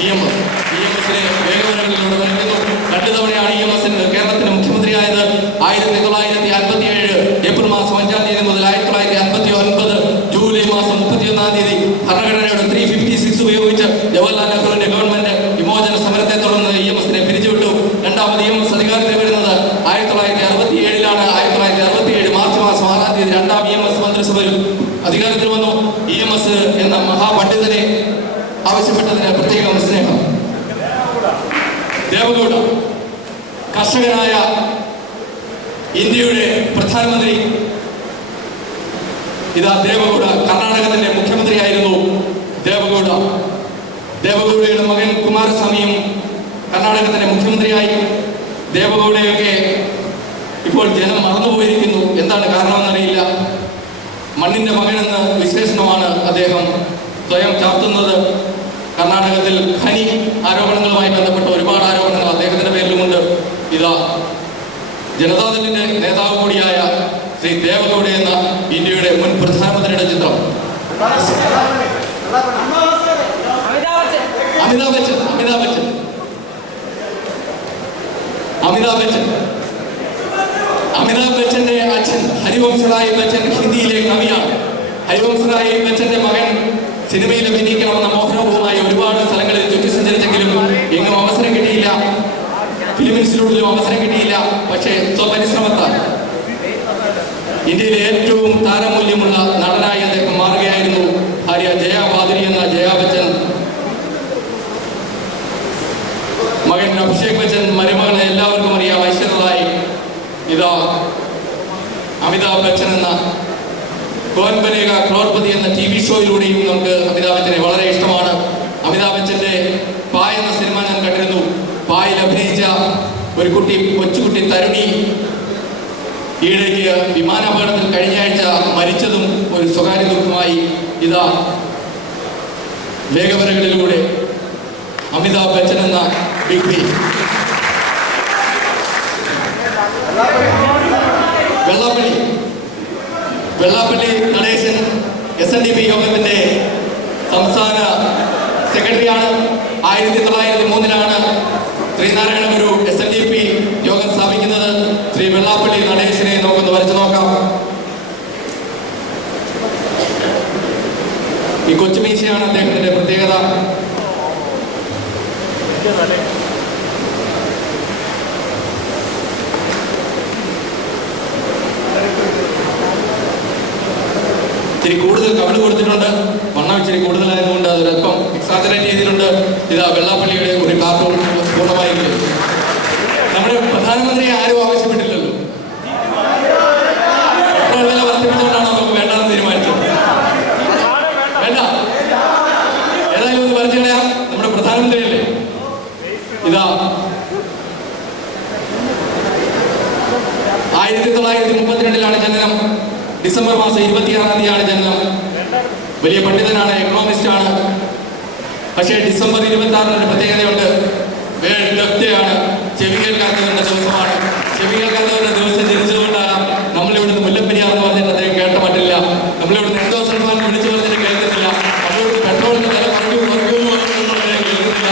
EMSനെ വേഗവരങ്ങളിലൂടെ വരയ്ക്കുന്നു. 2 തവണയാണ് EMSന് കേരളത്തിന്റെ മുഖ്യമന്ത്രിയായത്. 1957 ഏപ്രിൽ മാസം 5-ാം തീയതി മുതൽ 1959 ജൂലൈ മാസം 31-ാം തീയതി ഭരണഘടനയുടെ 356 ഉപയോഗിച്ച് ജവഹർലാൽ നെഹ്റുവിന്റെ ഗവൺമെന്റ് വിമോചന സമരത്തെ തുടർന്ന് EMSനെ പിരിച്ചുവിട്ടു. രണ്ടാമത് EMS അധികാരത്തിൽ വരുന്നത് 1967-ലാണ്. 1967 മാർച്ച് മാസം 6-ാം തീയതി 2ാം EMS മന്ത്രിസഭ അധികാരത്തിൽ വന്നു. EMS എന്ന മഹാപണ്ഡിതനെ ആവശ്യപ്പെട്ടതിന് പ്രത്യേകം സ്നേഹം. ദേവഗൌഡ, കർഷകനായ ഇന്ത്യയുടെ പ്രധാനമന്ത്രി. ഇതാ ദേവഗൌഡ കർണാടകത്തിന്റെ മുഖ്യമന്ത്രിയായിരുന്നു. ദേവഗൌഡയുടെ മകൻ കുമാരസ്വാമിയും കർണാടകത്തിന്റെ മുഖ്യമന്ത്രിയായി. ദേവഗൌഡയൊക്കെ ഇപ്പോൾ ജനം മറന്നുപോയിരിക്കുന്നു. എന്താണ് കാരണമെന്നറിയില്ല. മണ്ണിന്റെ മകനെന്ന വിശേഷണമാണ് അദ്ദേഹം സ്വയം ചാർത്തുന്നത്. കർണാടകത്തിൽ ഖനി ആരോപണങ്ങളുമായി ബന്ധപ്പെട്ട ഒരുപാട് ആരോപണങ്ങൾ അദ്ദേഹത്തിന്റെ പേരിലുമുണ്ട്. ഇതാ ജനതാദളിന്റെ നേതാവ് കൂടിയായ ശ്രീ ദേവഗൌഡ എന്ന ഇന്ത്യയുടെ മുൻ പ്രധാനമന്ത്രിയുടെ ചിത്രം. അമിതാഭ് ബച്ചൻ അമിതാഭ് ബച്ചന്റെ അച്ഛൻ ഹരിവംശ റായ് ബച്ചൻ ഹിന്ദിയിലെ കവിയാണ്. ഹരിവംശ റായ് ബച്ചന്റെ മകൻ സിനിമയിൽ അഭിനയിക്കണമെന്ന മോഹനവുമായി ഒരുപാട് സ്ഥലങ്ങളിൽ ചുറ്റി സഞ്ചരിച്ചെങ്കിലും എങ്ങും അവസരം കിട്ടിയില്ല. ഫിലിം ഇൻസ്റ്റിറ്റ്യൂട്ടിലും അവസരം കിട്ടിയില്ല. പക്ഷേ സ്വപരിശ്രമത്താൽ ഇന്ത്യയിലെ ഏറ്റവും താരമൂല്യമുള്ള നടനായി അദ്ദേഹം മാറുകയായിരുന്നു. ഭാര്യ ജയാ ബാദുരി എന്ന ജയാ ബച്ചൻ, മകൻ അഭിഷേക് ബച്ചൻ, മരുമകളെ എല്ലാവർക്കും അറിയാം ഐശ്വര്യ റായ്. ഇതാ അമിതാഭ് ബച്ചൻ എന്ന കോൻ ബനേഗ ക്രോർപതി എന്ന TV ഷോയിലൂടെയും നമുക്ക് അമിതാഭ് ബച്ചനെ വളരെ ഇഷ്ടമാണ്. അമിതാഭ് ബച്ചന്റെ പായ് എന്ന സിനിമ ഞാൻ കണ്ടിരുന്നു. പായിൽ അഭിനയിച്ച ഒരു കൊച്ചുകുട്ടി തരുണി ഈയിടയ്ക്ക് വിമാനാപകടത്തിൽ കഴിഞ്ഞ ആഴ്ച മരിച്ചതും ഒരു സ്വകാര്യ ദുഃഖമായി. ഇതാ വേഗവരകളിലൂടെ അമിതാഭ് ബച്ചൻ എന്ന big B. Vellappally Natesan SNDP യോഗത്തിന്റെ സംസ്ഥാന സെക്രട്ടറിയാണ്. 1903 ശ്രീനാരായണ ഗുരു SNDP യോഗം സ്ഥാപിക്കുന്നത്. ശ്രീ വെള്ളാപ്പള്ളി നടേശനെ നമുക്കൊന്ന് വരച്ചു നോക്കാം. ഈ കൊച്ചുമീശയാണ് അദ്ദേഹത്തിന്റെ പ്രത്യേകത. ഇച്ചിരി കൂടുതൽ കവിള് കൊടുത്തിട്ടുണ്ട്. വണ്ണം ഇച്ചിരി കൂടുതലായതുകൊണ്ട് അതൊരല്പം എക്സാജറേറ്റ് ചെയ്തിട്ടുണ്ട്. ഇതാ വെള്ളാപ്പള്ളിയുടെ ഒരു കാർട്ടൂൺ പൂർണ്ണമായില്ല. നമ്മുടെ പ്രധാനമന്ത്രിയെ ആരും ആവശ്യപ്പെട്ടില്ലല്ലോ. പെട്രോൾ വില വർദ്ധിപ്പിച്ചുകൊണ്ടാണ് നമുക്ക് വേണ്ടെന്ന് തീരുമാനിച്ചത്. വേണ്ട, ഏതായാലും ഒന്ന് പറഞ്ഞു കളയാം. നമ്മുടെ പ്രധാനമന്ത്രിയല്ലേ. ഇതാ 1932 ജനനം. ഡിസംബർ മാസം 26 ജനനം. വലിയ പണ്ഡിതനാണ്, എക്കണോമിസ്റ്റാണ്. പക്ഷേ ഡിസംബർ 26 പ്രത്യേകതയുണ്ട്. വേൾഡ് ഡെഫ് ഡേ ആണ്. ചെവി കേൾക്കാത്തവരുടെ ദിവസമാണ്. ചെവി കേൾക്കാത്തവരുടെ ദിവസം ജനിച്ചതുകൊണ്ടാണ് നമ്മളിവിടുന്ന് മുല്ലപ്പെരിയാർ എന്ന് പറഞ്ഞിട്ട് അദ്ദേഹം കേട്ട മട്ടില്ല. നമ്മളിവിടുന്ന് എൻഡോസൽഫാൻ വിളിച്ചു പറഞ്ഞിട്ട് കേൾക്കുന്നില്ല. നമ്മളിവിടുന്ന് പെട്രോളിന്റെ വില കുറയ്ക്കുമെന്ന് കേൾക്കുന്നില്ല.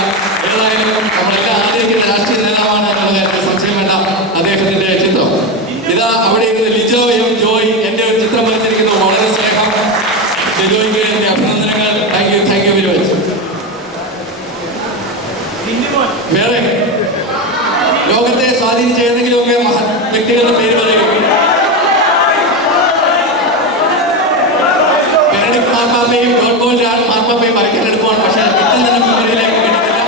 ഏതായാലും നമ്മളെല്ലാം ആദരിക്കുന്ന രാഷ്ട്രീയ നേതാവാണ് എന്നുള്ള കാര്യത്തിൽ സംശയം വേണ്ട. അദ്ദേഹത്തിന്റെ ചിത്രം ഇതാ അവിടെ ഇരുന്ന് ലിജോ എം ജോയ് എന്റെ ഒരു ചിത്രം വരച്ചിരിക്കുന്നു. വളരെ സ്നേഹം. ലിജോയ്ക്ക് എന്റെ അഭിനന്ദനങ്ങൾ. Thank you very much. വേറെ ലോകത്തെ സ്വാധീനിച്ച ഏതെങ്കിലുമൊക്കെ വ്യക്തികളുടെ പേര് പറയും. ബെനഡിക്ട് മാർപ്പാപ്പയും മാർപ്പാപ്പയും വരയ്ക്കാൻ എടുക്കുവാണ്. പക്ഷേ പെട്ടെന്ന് തന്നെ മെമ്മറിയിലേക്ക് കിട്ടുന്നില്ല.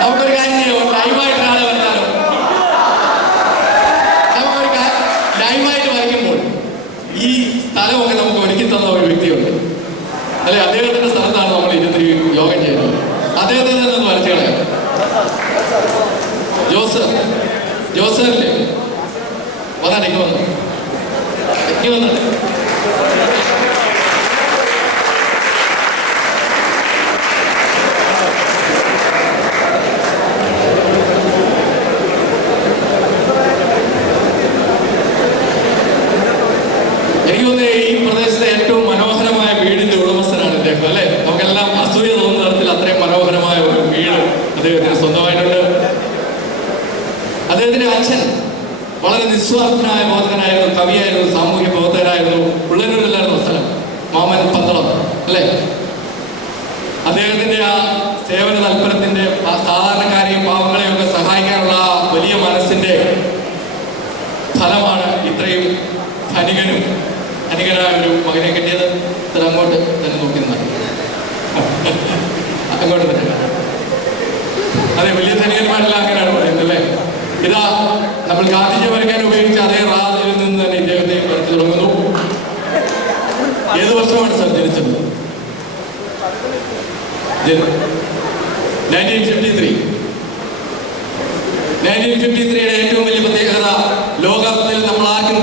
നമുക്കൊരു കാര്യം ചെയ്യാം. ലൈവായിട്ട് ഒരാളെ വരച്ചാലോ? നമുക്കൊരു ലൈവായിട്ട് വരയ്ക്കുമ്പോൾ ഈ സ്ഥലമൊക്കെ നമുക്ക് ഒരുക്കി തന്ന ഒരു വ്യക്തിയുണ്ട് അല്ലെ. അദ്ദേഹത്തിന്റെ സ്ഥലത്താണ് നമ്മൾ ഇരുന്ന് യോഗം ചെയ്യുന്നത്. അദ്ദേഹത്തെ തന്നെ ഒന്ന് വരച്ചു കളയാം. ജോസഫല്ലേ വന്നാട്ടെ, ഇങ്ങ് വന്നു. എനിക്ക് തോന്നുന്നു ഈ പ്രദേശത്തെ ഏറ്റവും മനോഹരമായ വീടിന്റെ ഉടമസ്ഥനാണ് ഇദ്ദേഹം അല്ലെ. നമുക്കെല്ലാം അസൂയ തോന്നുന്ന തരത്തിൽ അത്രയും മനോഹരമായ ഒരു വീട് അദ്ദേഹത്തിന് സ്വന്തമായിട്ടുണ്ട്. അദ്ദേഹത്തിന്റെ അച്ഛൻ വളരെ നിസ്വാർത്ഥനായ ബോധകനായിരുന്നു, കവിയായിരുന്നു, സാമൂഹ്യ പ്രവർത്തകനായിരുന്നു. ഉള്ളന്നൂരിലായിരുന്നു സ്ഥലം, മാമൻ പന്തളം അല്ലെ. അദ്ദേഹത്തിന്റെ ആ സേവന തൽപരത്തിന്റെ സാധാരണക്കാരെയും പാവങ്ങളെയും ഒക്കെ സഹായിക്കാനുള്ള വലിയ മനസ്സിന്റെ ഫലമാണ് ഇത്രയും ധനികനായ ഒരു മകനെ കിട്ടിയത്. അങ്ങോട്ട് തന്നെ നോക്കുന്നതാണ്. അങ്ങോട്ട് തന്നെ. അതെ, വലിയ ധനികന്മാരെല്ലാം അങ്ങനെയാണ് പറയുന്നത് അല്ലേ. ഇതാ നമ്മൾ ഗാന്ധിജി വരയ്ക്കാൻ ഉപയോഗിച്ച അതേ റാതിൽ നിന്ന് തന്നെ ഇദ്ദേഹത്തെ വരച്ചു തുടങ്ങുന്നു. ഏത് വർഷമാണ് സാർ ജനിച്ചത്? 1953. ഏറ്റവും വലിയ പ്രത്യേകത ലോകത്തിൽ നമ്മൾ ആർക്കും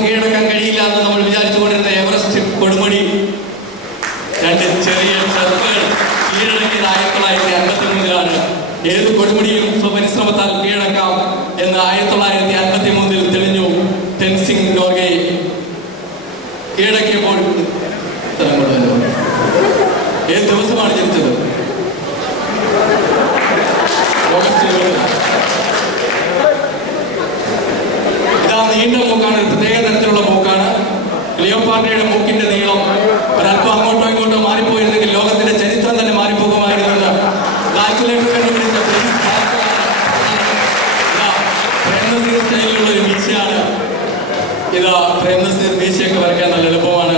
കൊടുമുടി, രണ്ട് ചെറിയ ചെറുപ്പുകൾ കീഴടക്കിയത് 1953-ലാണ്. ഏത് കൊടുമുടിയും സ്വപരിശ്രമത്താൽ കീഴടക്കാം എന്ന് 1953-ൽ തെളിഞ്ഞു. ടെൻസിംഗ് നോർഗെ കീഴടക്കിയപ്പോൾ ഏത് ദിവസമാണ് ജനിച്ചത്? ഓഗസ്റ്റ് 20. ഇതാ നീണ്ട മൂക്കാണ്, ഒരു പ്രത്യേക തരത്തിലുള്ള മൂക്കാണ്. ക്ലിയോപാട്രയുടെ മൂക്കിന്റെ നീളം ഒരല്പം അങ്ങോട്ടോ ഇങ്ങോട്ടോ മാറിപ്പോയിരുന്നെങ്കിൽ ലോകത്തിന്റെ ചരിത്രം തന്നെ മാറിപ്പോകുമായിരുന്നെന്ന് കാൽക്കുലേറ്റർ കണ്ടുപിടിച്ച പ്രേംനസീർ സ്റ്റൈലിലുള്ള ഒരു മീശയാണ്. ഇതാ പ്രേംനസീർ മീശയൊക്കെ വരയ്ക്കാൻ നല്ല എളുപ്പമാണ്.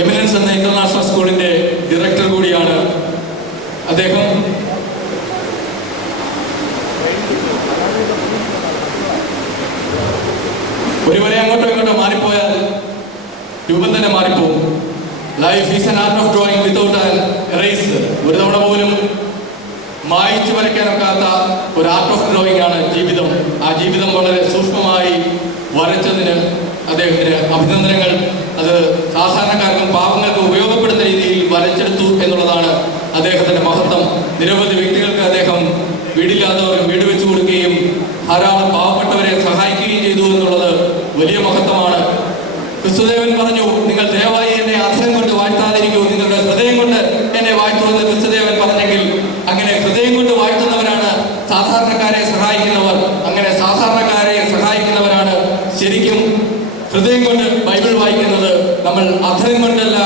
എമിനൻസ് എന്ന ഇന്റർനാഷണൽ സ്കൂളിന്റെ ഡയറക്ടർ കൂടിയാണ് അദ്ദേഹം. ഒരുവരെ അങ്ങോട്ടോ ഇങ്ങോട്ടോ മാറിപ്പോയാൽ രൂപം തന്നെ മാറിപ്പോകും. Life is an art of drawing without an errors. ഒരു തവണ പോലും മായിച്ചു വരയ്ക്കാനൊക്കാത്ത ഒരു ആർട്ട് ഓഫ് ഡ്രോയിങ് ആണ് ജീവിതം. ആ ജീവിതം വളരെ സൂക്ഷ്മമായി വരച്ചതിന് അദ്ദേഹത്തിന് അഭിനന്ദനങ്ങൾ. അത് സാധാരണക്കാർക്കും പാവങ്ങൾക്കും ഉപയോഗപ്പെടുന്ന രീതിയിൽ വരച്ചെടുത്തു എന്നുള്ളതാണ് അദ്ദേഹത്തിന്റെ മഹത്വം. നിരവധി വ്യക്തികൾക്ക് അദ്ദേഹം വീടില്ലാത്തവർക്ക് വീട് വെച്ചു കൊടുക്കുകയും ധാരാളം പാവപ്പെട്ടവരെ സഹായിക്കുകയും ചെയ്തു എന്നുള്ളത് വലിയ മഹത്വമാണ്. ക്രിസ്തുദേവൻ പറഞ്ഞു, നിങ്ങൾ ദയവായി എന്നെ അധരം കൊണ്ട് വാഴ്ത്താതിരിക്കൂ, നിങ്ങളുടെ ഹൃദയം കൊണ്ട് എന്നെ വാഴ്ത്തുമെന്ന് ക്രിസ്തുദേവൻ പറഞ്ഞെങ്കിൽ അങ്ങനെ ഹൃദയം കൊണ്ട് വാഴ്ത്തുന്നവരാണ് സാധാരണക്കാരെ സഹായിക്കുന്നവർ. അങ്ങനെ സാധാരണക്കാരെ സഹായിക്കുന്നവരാണ് ശരിക്കും ഹൃദയം കൊണ്ട് ബൈബിൾ വായിക്കുന്നത്. നമ്മൾ അധരം കൊണ്ടല്ല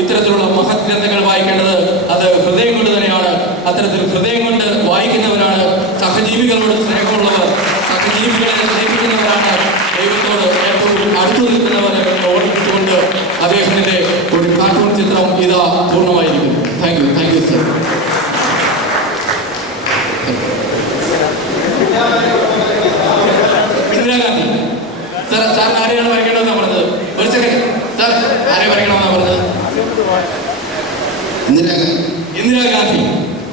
ഇത്തരത്തിലുള്ള മഹത് ഗ്രന്ഥങ്ങൾ വായിക്കേണ്ടത്, അത് ഹൃദയം കൊണ്ട് തന്നെയാണ്. അത്തരത്തിൽ ഹൃദയം കൊണ്ട് വായിക്കുന്നവരാണ് സഹജീവികളോട് സ്നേഹമുള്ളവർ, സഹജീവികളെ സ്നേഹിക്കുന്നവരാണ് ദൈവത്തോട് ഏറ്റവും അടുത്തു നിൽക്കുന്നവർ എന്ന് ഓർമ്മിച്ചുകൊണ്ട് അദ്ദേഹത്തിന്റെ ഒരു കാർട്ടൂൺ ചിത്രം ഇതാ പൂർണ്ണമായിരിക്കും. Thank you sir. Indira Gandhi sir, സാറിന് ആരെയാണ് വരയ്ക്കണമെന്നാണ് പറഞ്ഞത്? ഒരു സെക്കൻഡ് സാർ, ആരെ വരയ്ക്കണമെന്നാണ് പറഞ്ഞത്? ഇന്ദിരാഗാന്ധി.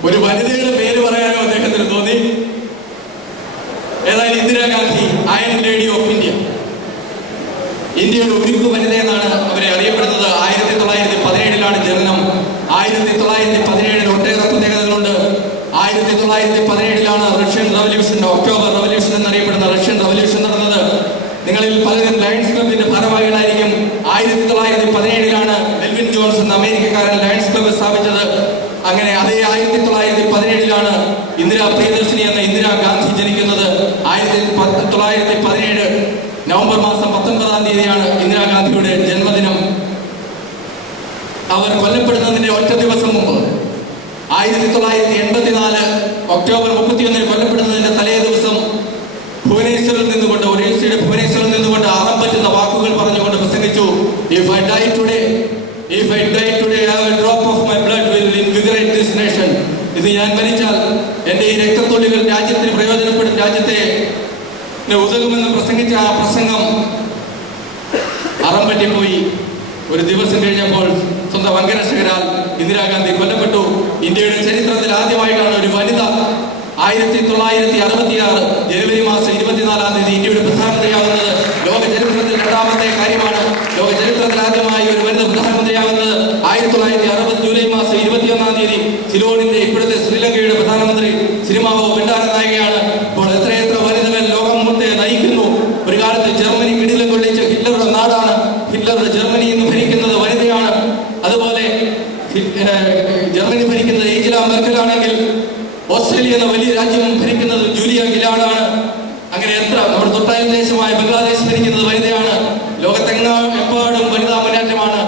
ഒരു വനിതയുടെ പേര് പറയാനോ അദ്ദേഹത്തിന് തോന്നി. ഏതായാലും Indira Gandhi, iron lady of India, ഇന്ത്യയുടെ ഉരുക്കു വനിത എന്നാണ് അവരെ അറിയപ്പെടുന്നത്. 1917-ലാണ് ജനനം. 1917 ഒട്ടേറെ പ്രത്യേകതകളുണ്ട്. 1917-ലാണ് റഷ്യൻ റവല്യൂഷൻ, ഒക്ടോബർ റവല്യൂഷൻ എന്നറിയപ്പെടുന്ന റഷ്യൻ റവല്യൂഷൻ നടന്നത്. നിങ്ങളിൽ പലരും ലയൺസ് ക്ലബിന്റെ ഭാരവാഹികളായിരിക്കും. 1917-ലാണ് മെൽവിൻ ജോൺസ് എന്ന അമേരിക്കക്കാരൻ ലയൺസ് ക്ലബ് സ്ഥാപിച്ചത്. അങ്ങനെ അതേ 1917-ലാണ് ഇന്ദിരാ പ്രിയദർശിനി എന്ന ഇന്ദിരാഗാന്ധി ജനിക്കുന്നത്. 1917 നവംബർ മാസം 19-ാം തീയതിയാണ് ഇന്ദിരാഗാന്ധിയുടെ ജന്മദിനം. അവർ കൊല്ലപ്പെടുന്നതിന്റെ ഒറ്റ ദിവസം മുമ്പ് 1984 ഒക്ടോബർ 31 കൊല്ലപ്പെടുന്നതിന്റെ തലേ ദിവസം ഭുവനേശ്വറിൽ നിന്നുകൊണ്ട്, ഒറീസയുടെ ഭുവനേശ്വറിൽ നിന്നുകൊണ്ട് അറം പറ്റുന്ന വാക്കുകൾ പറഞ്ഞുകൊണ്ട് പ്രസംഗിച്ചു. If I die today, a drop of my blood will invigorate this nation. ഇത് ഞാൻ മരിച്ചാൽ എൻ്റെ ഈ രക്തത്തുള്ളികൾ രാജ്യത്തിന് പ്രയോജനപ്പെടും, രാജ്യത്തെ ഉതകുമെന്ന് പ്രസംഗിച്ച ആ പ്രസംഗം അറം പറ്റിപ്പോയി. ഒരു ദിവസം കഴിഞ്ഞപ്പോൾ സ്വന്തം അംഗരക്ഷകരാൽ ഇന്ദിരാഗാന്ധി കൊല്ലപ്പെട്ടു. ഇന്ത്യയുടെ ചരിത്രത്തിൽ ആദ്യമായിട്ടാണ് ഒരു വനിത 1966 ജനുവരി മാസം 24-ാം തീയതി ഇന്ത്യയുടെ പ്രധാനമന്ത്രിയാവുന്നത്. ലോക ചരിത്രത്തിൽ രണ്ടാമത്തെ കാര്യമാണ്. ലോക ചരിത്രത്തിൽ ആദ്യമായി ഒരു വനിത പ്രധാനമന്ത്രിയാവുന്നത് 1960 ജൂലൈ മാസം 21-ാം തീയതി സിലോണിന്റെ, ഇപ്പോഴത്തെ ശ്രീലങ്കയുടെ പ്രധാനമന്ത്രി സിനിമാവോ ബണ്ടാര നായികയാണ്. ഇപ്പോൾ എത്രയെത്ര വനിതകൾ ലോകം മുട്ടേ നയിക്കുന്നു. ഒരു കാലത്ത് ജർമ്മനി കിടിലം കൊള്ളിച്ച ഹിറ്റ്ലറുടെ നാടാണ്. ഹിറ്റ്ലറുടെ ജർമ്മനി ഇന്ന് ഭരിക്കുന്നത് വനിതയാണ്. അതുപോലെ ജർമ്മനി ഭരിക്കുന്നത് ഏഞ്ചല മെർക്കലാണെങ്കിൽ ഓസ്ട്രേലിയ എന്ന വലിയ രാജ്യം ഭരിക്കുന്നത് ജൂലിയ ഗിലാർഡാണ്. അങ്ങനെ എത്ര, നമ്മുടെ തൊട്ടയൽ ദേശമായ ബംഗ്ലാദേശ് ഭരിക്കുന്നത് വനിതയാണ്. ലോകത്തെങ്ങാടും വനിതാ മുന്നേറ്റമാണ്.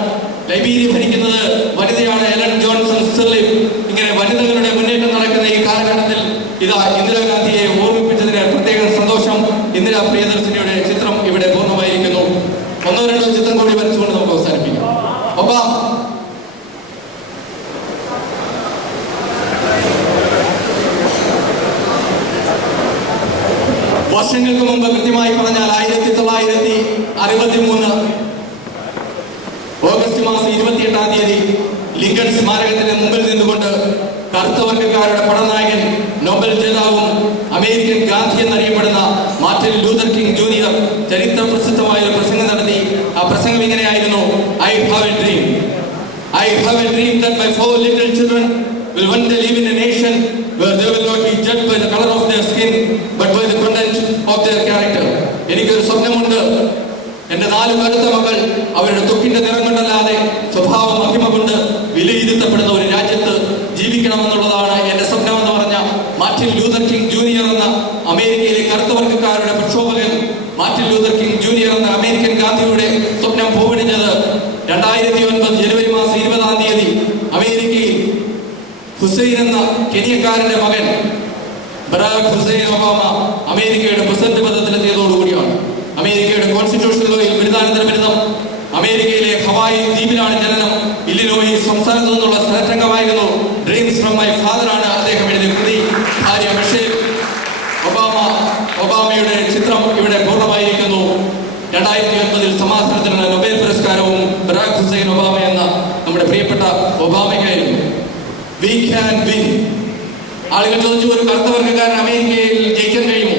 ലൈബീരിയ ഭരിക്കുന്നത് വനിതയാണ്, എലൻ ജോൺസൺ സിർലിഫ്. ഇങ്ങനെ വനിതകളുടെ മുന്നേറ്റം നടക്കുന്ന ഈ കാലഘട്ടത്തിൽ ഇതാ ഇന്ദിരാഗാന്ധിയെ ഓർമ്മിപ്പിച്ചതിന് പ്രത്യേക സന്തോഷം. ഇന്ദിരാ പ്രിയദർശിനിയുടെ ചിത്രം ഇവിടെ പൂർണ്ണമായിരിക്കുന്നു. ഒന്നോ രണ്ടോ ചിത്രം കൂടി വരച്ചുകൊണ്ട് നമുക്ക് അവസാനിപ്പിക്കാം. ഒപ്പം വർഷങ്ങൾക്ക് മുമ്പ്, കൃത്യമായി പറഞ്ഞാൽ 1963 ഓഗസ്റ്റ് മാസം 28-ാം തീയതി ലിങ്കൺ സ്മാരകത്തിന് മുമ്പിൽ നിന്നുകൊണ്ട് കറുത്തവർഗക്കാരുടെ പടനായകൻ, നോബൽ ജേതാവും അമേരിക്കൻ ഗാന്ധി എന്നറിയപ്പെടുന്ന മാർട്ടിൻ ലൂതർ കിങ് ജൂനിയർ ചരിത്ര പ്രസിദ്ധമായ ഒരു പ്രസംഗം നടത്തി. ആ പ്രസംഗം ഇങ്ങനെയായിരുന്നു: I have a dream. I have a dream that my 4 little children will one day live in a nation where they will not be judged by the color of their skin but by the content of their character. എനിക്കൊരു സ്വപ്നമുണ്ട്. എന്റെ 4 കറുത്ത മക്കൾ അവരുടെ തൊക്കിന്റെ നിറം കൊണ്ടല്ലാതെ സ്വഭാവ മഹിമ കൊണ്ട് വിലയിരുത്തപ്പെടുന്ന ഒരു രാജ്യത്ത് ജീവിക്കണമെന്നുള്ളതാണ് എന്റെ സ്വപ്നമെന്ന് പറഞ്ഞ മാർട്ടിൻ ലൂതർ കിങ് ജൂനിയർ എന്ന അമേരിക്കയിലെ കറുത്തവർഗക്കാരുടെ പ്രക്ഷോഭകൻ മാർട്ടിൻ ലൂതർ കിങ് ജൂനിയർ എന്ന അമേരിക്കൻ ഗാന്ധിയുടെ സ്വപ്നം പൂവണിഞ്ഞത് 2009 ജനുവരി മാസം 20-ാം തീയതി അമേരിക്കയിൽ ഹുസൈൻ എന്ന കെനിയക്കാരന്റെ മകൻ ബറാക് ഹുസൈൻ ഒബാമ അമേരിക്കയുടെ പ്രസിഡന്റ് പദത്തിലെത്തിയതോടുകൂടിയാണ്. അമേരിക്കയുടെ കോൺസ്റ്റിറ്റ്യൂഷണൽ ലോയിൽ ബിരുദാനന്തര ബിരുദം. അമേരിക്കയിലെ ഹവായി ദ്വീപിലാണ് ജനനം. ഇല്ലിനോയിസ് സംസ്ഥാനത്തു നിന്നുള്ള സെനറ്റംഗമായിരുന്നു. ഡ്രീംസ് ഫ്രം മൈ ഫാദർ ആണ് അദ്ദേഹം എഴുതിയ കൃതി. ഭാര്യ മിഷേൽ ഒബാമയുടെ ചിത്രം ഇവിടെ പൂർണ്ണമായിരിക്കുന്നു. 2009 സമാധാനത്തിനുള്ള നൊബേൽ പുരസ്കാരവും ബറാക് ഹുസൈൻ ഒബാമ എന്ന നമ്മുടെ പ്രിയപ്പെട്ട ഒബാമയ്ക്കായിരുന്നു. V can win. ആളുകൾ ചോദിച്ചു, ഒരു കറുത്തവർഗക്കാരൻ അമേരിക്കയിൽ ജയിക്കാൻ കഴിയുമോ?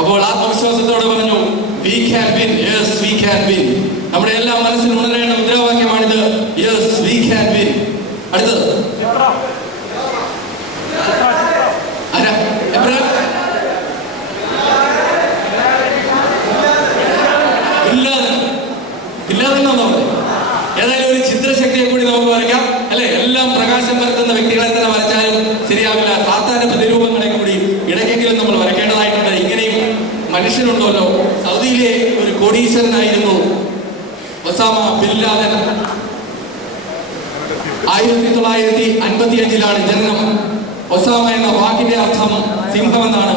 അപ്പോൾ ആത്മവിശ്വാസത്തോടെ പറഞ്ഞു, we can win. Yes, we can win. നമ്മുടെ എല്ലാ മനസ്സിലും ഉണരേണ്ട മുദ്രാവാക്യമാണിത്. Yes, we can win. അടുത്തത് ഏതായാലും ഒരു ചിത്രശക്തിയെ കൂടി നമുക്ക് വരയ്ക്കാം, അല്ലെ? എല്ലാം പ്രകാശം പരത്തുന്ന വ്യക്തികളെ തന്നെ വരച്ചാലും ശരിയാവില്ല. സാധാരണ പ്രതിരൂപങ്ങളെ കൂടി ഇടയ്ക്കെങ്കിലും നമ്മൾ വരയ്ക്കേണ്ടതായിട്ടുണ്ട്. ഇങ്ങനെയും മനുഷ്യനുണ്ടല്ലോ. സൗദിയിലെ ഒരു കോടീശ്വരനായിരുന്നു ഒസാമ ബിൻ ലാദൻ. 1955 ജനനം. ഒസാമ എന്ന വാക്കിന്റെ അർത്ഥം സിംഹമെന്നാണ്.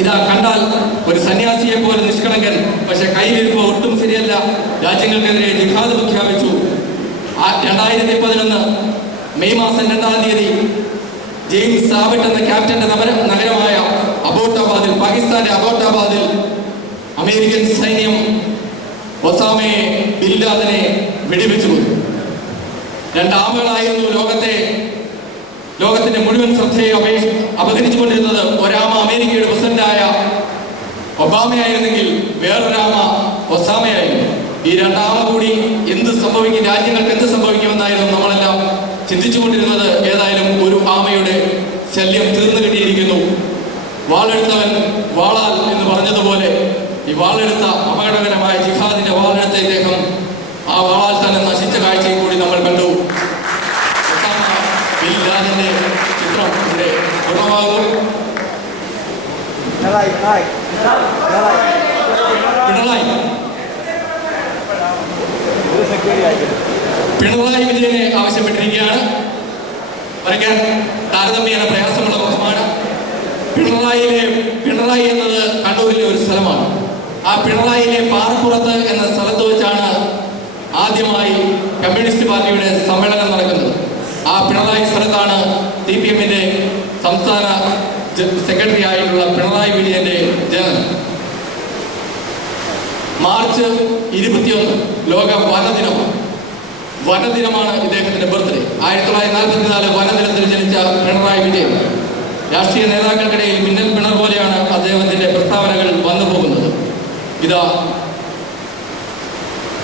ഇതാ കണ്ടാൽ ഒരു സന്യാസിയെ പോലെ നിഷ്കളങ്കൻ, പക്ഷെ കയ്യിലിരുമ്പോ ഒട്ടും ശരിയല്ല. രാജ്യങ്ങൾക്കെതിരെ ജിഹാദ് പ്രഖ്യാപിച്ചു. 2011 മെയ് മാസം 2-ാം തീയതി ജെയിംസ് സാബിട്ട് എന്ന ക്യാപ്റ്റന്റെ നഗരമായ അബോട്ടാബാദിൽ, പാകിസ്ഥാന്റെ അബോട്ടാബാദിൽ അമേരിക്കൻ സൈന്യം ഒസാമയെ ബിൻ ലാദനെ വെടിവെച്ചു. 2 ആമകളായിരുന്നു ലോകത്തിന്റെ മുഴുവൻ ശ്രദ്ധയെ അപഹരിച്ചുകൊണ്ടിരുന്നത്. ഒരാമ അമേരിക്കയുടെ പ്രസിഡന്റായ ഒബാമയായിരുന്നെങ്കിൽ വേറൊരാമ ഒസാമയായിരുന്നു. ഈ 2 ആമ കൂടി എന്ത് സംഭവിക്കും, രാജ്യങ്ങൾക്ക് എന്ത് സംഭവിക്കുമെന്നായിരുന്നു നമ്മളെല്ലാം ചിന്തിച്ചുകൊണ്ടിരുന്നത്. ഏതായാലും ഒരു ആമയുടെ ശല്യം തീർന്നു കിട്ടിയിരിക്കുന്നു. വാളെടുത്തവൻ വാളാൽ എന്ന് പറഞ്ഞതുപോലെ ഈ വാളെടുത്ത അപകടകരമായ ജിഹാദിന്റെ വാളെടുത്ത ഇദ്ദേഹം ആ വാളാൽ തന്നെ നശിച്ച കാഴ്ചയും കൂടി നമ്മൾ കണ്ടു. ബിൻ ലാദന്റെ ചിത്രം ഇവിടെ പൂർണ്ണമാകുന്നു. പിണറായി വിജയനെ ആവശ്യപ്പെട്ടിരിക്കുകയാണ്. വരയ്ക്കാൻ താരതമ്യേന പ്രയാസമുള്ള മുഖമാണ്. പിണറായി എന്നത് കണ്ണൂരിലെ ഒരു സ്ഥലമാണ്. ആ പിണറായിയിലെ പാറപ്പുറത്ത് എന്ന സ്ഥലത്ത് വെച്ചാണ് ആദ്യമായി കമ്മ്യൂണിസ്റ്റ് പാർട്ടിയുടെ സമ്മേളനം നടക്കുന്നത്. ആ പിണറായി സ്ഥലത്താണ് CPM-ന്റെ സംസ്ഥാന സെക്രട്ടറി ആയിട്ടുള്ള പിണറായി വിജയന്റെ ജനനം. മാർച്ച് 21 ലോക വനദിനമാണ് ഇദ്ദേഹത്തിന്റെ ബർത്ത്ഡേ. 1944 വനദിനത്തിൽ ജനിച്ച പിണറായി വിജയൻ. രാഷ്ട്രീയ നേതാക്കൾക്കിടയിൽ മിന്നൽ പിണർ പോലെയാണ് അദ്ദേഹത്തിന്റെ പ്രസ്താവനകൾ വന്നു പോകുന്നത്. ഇതാ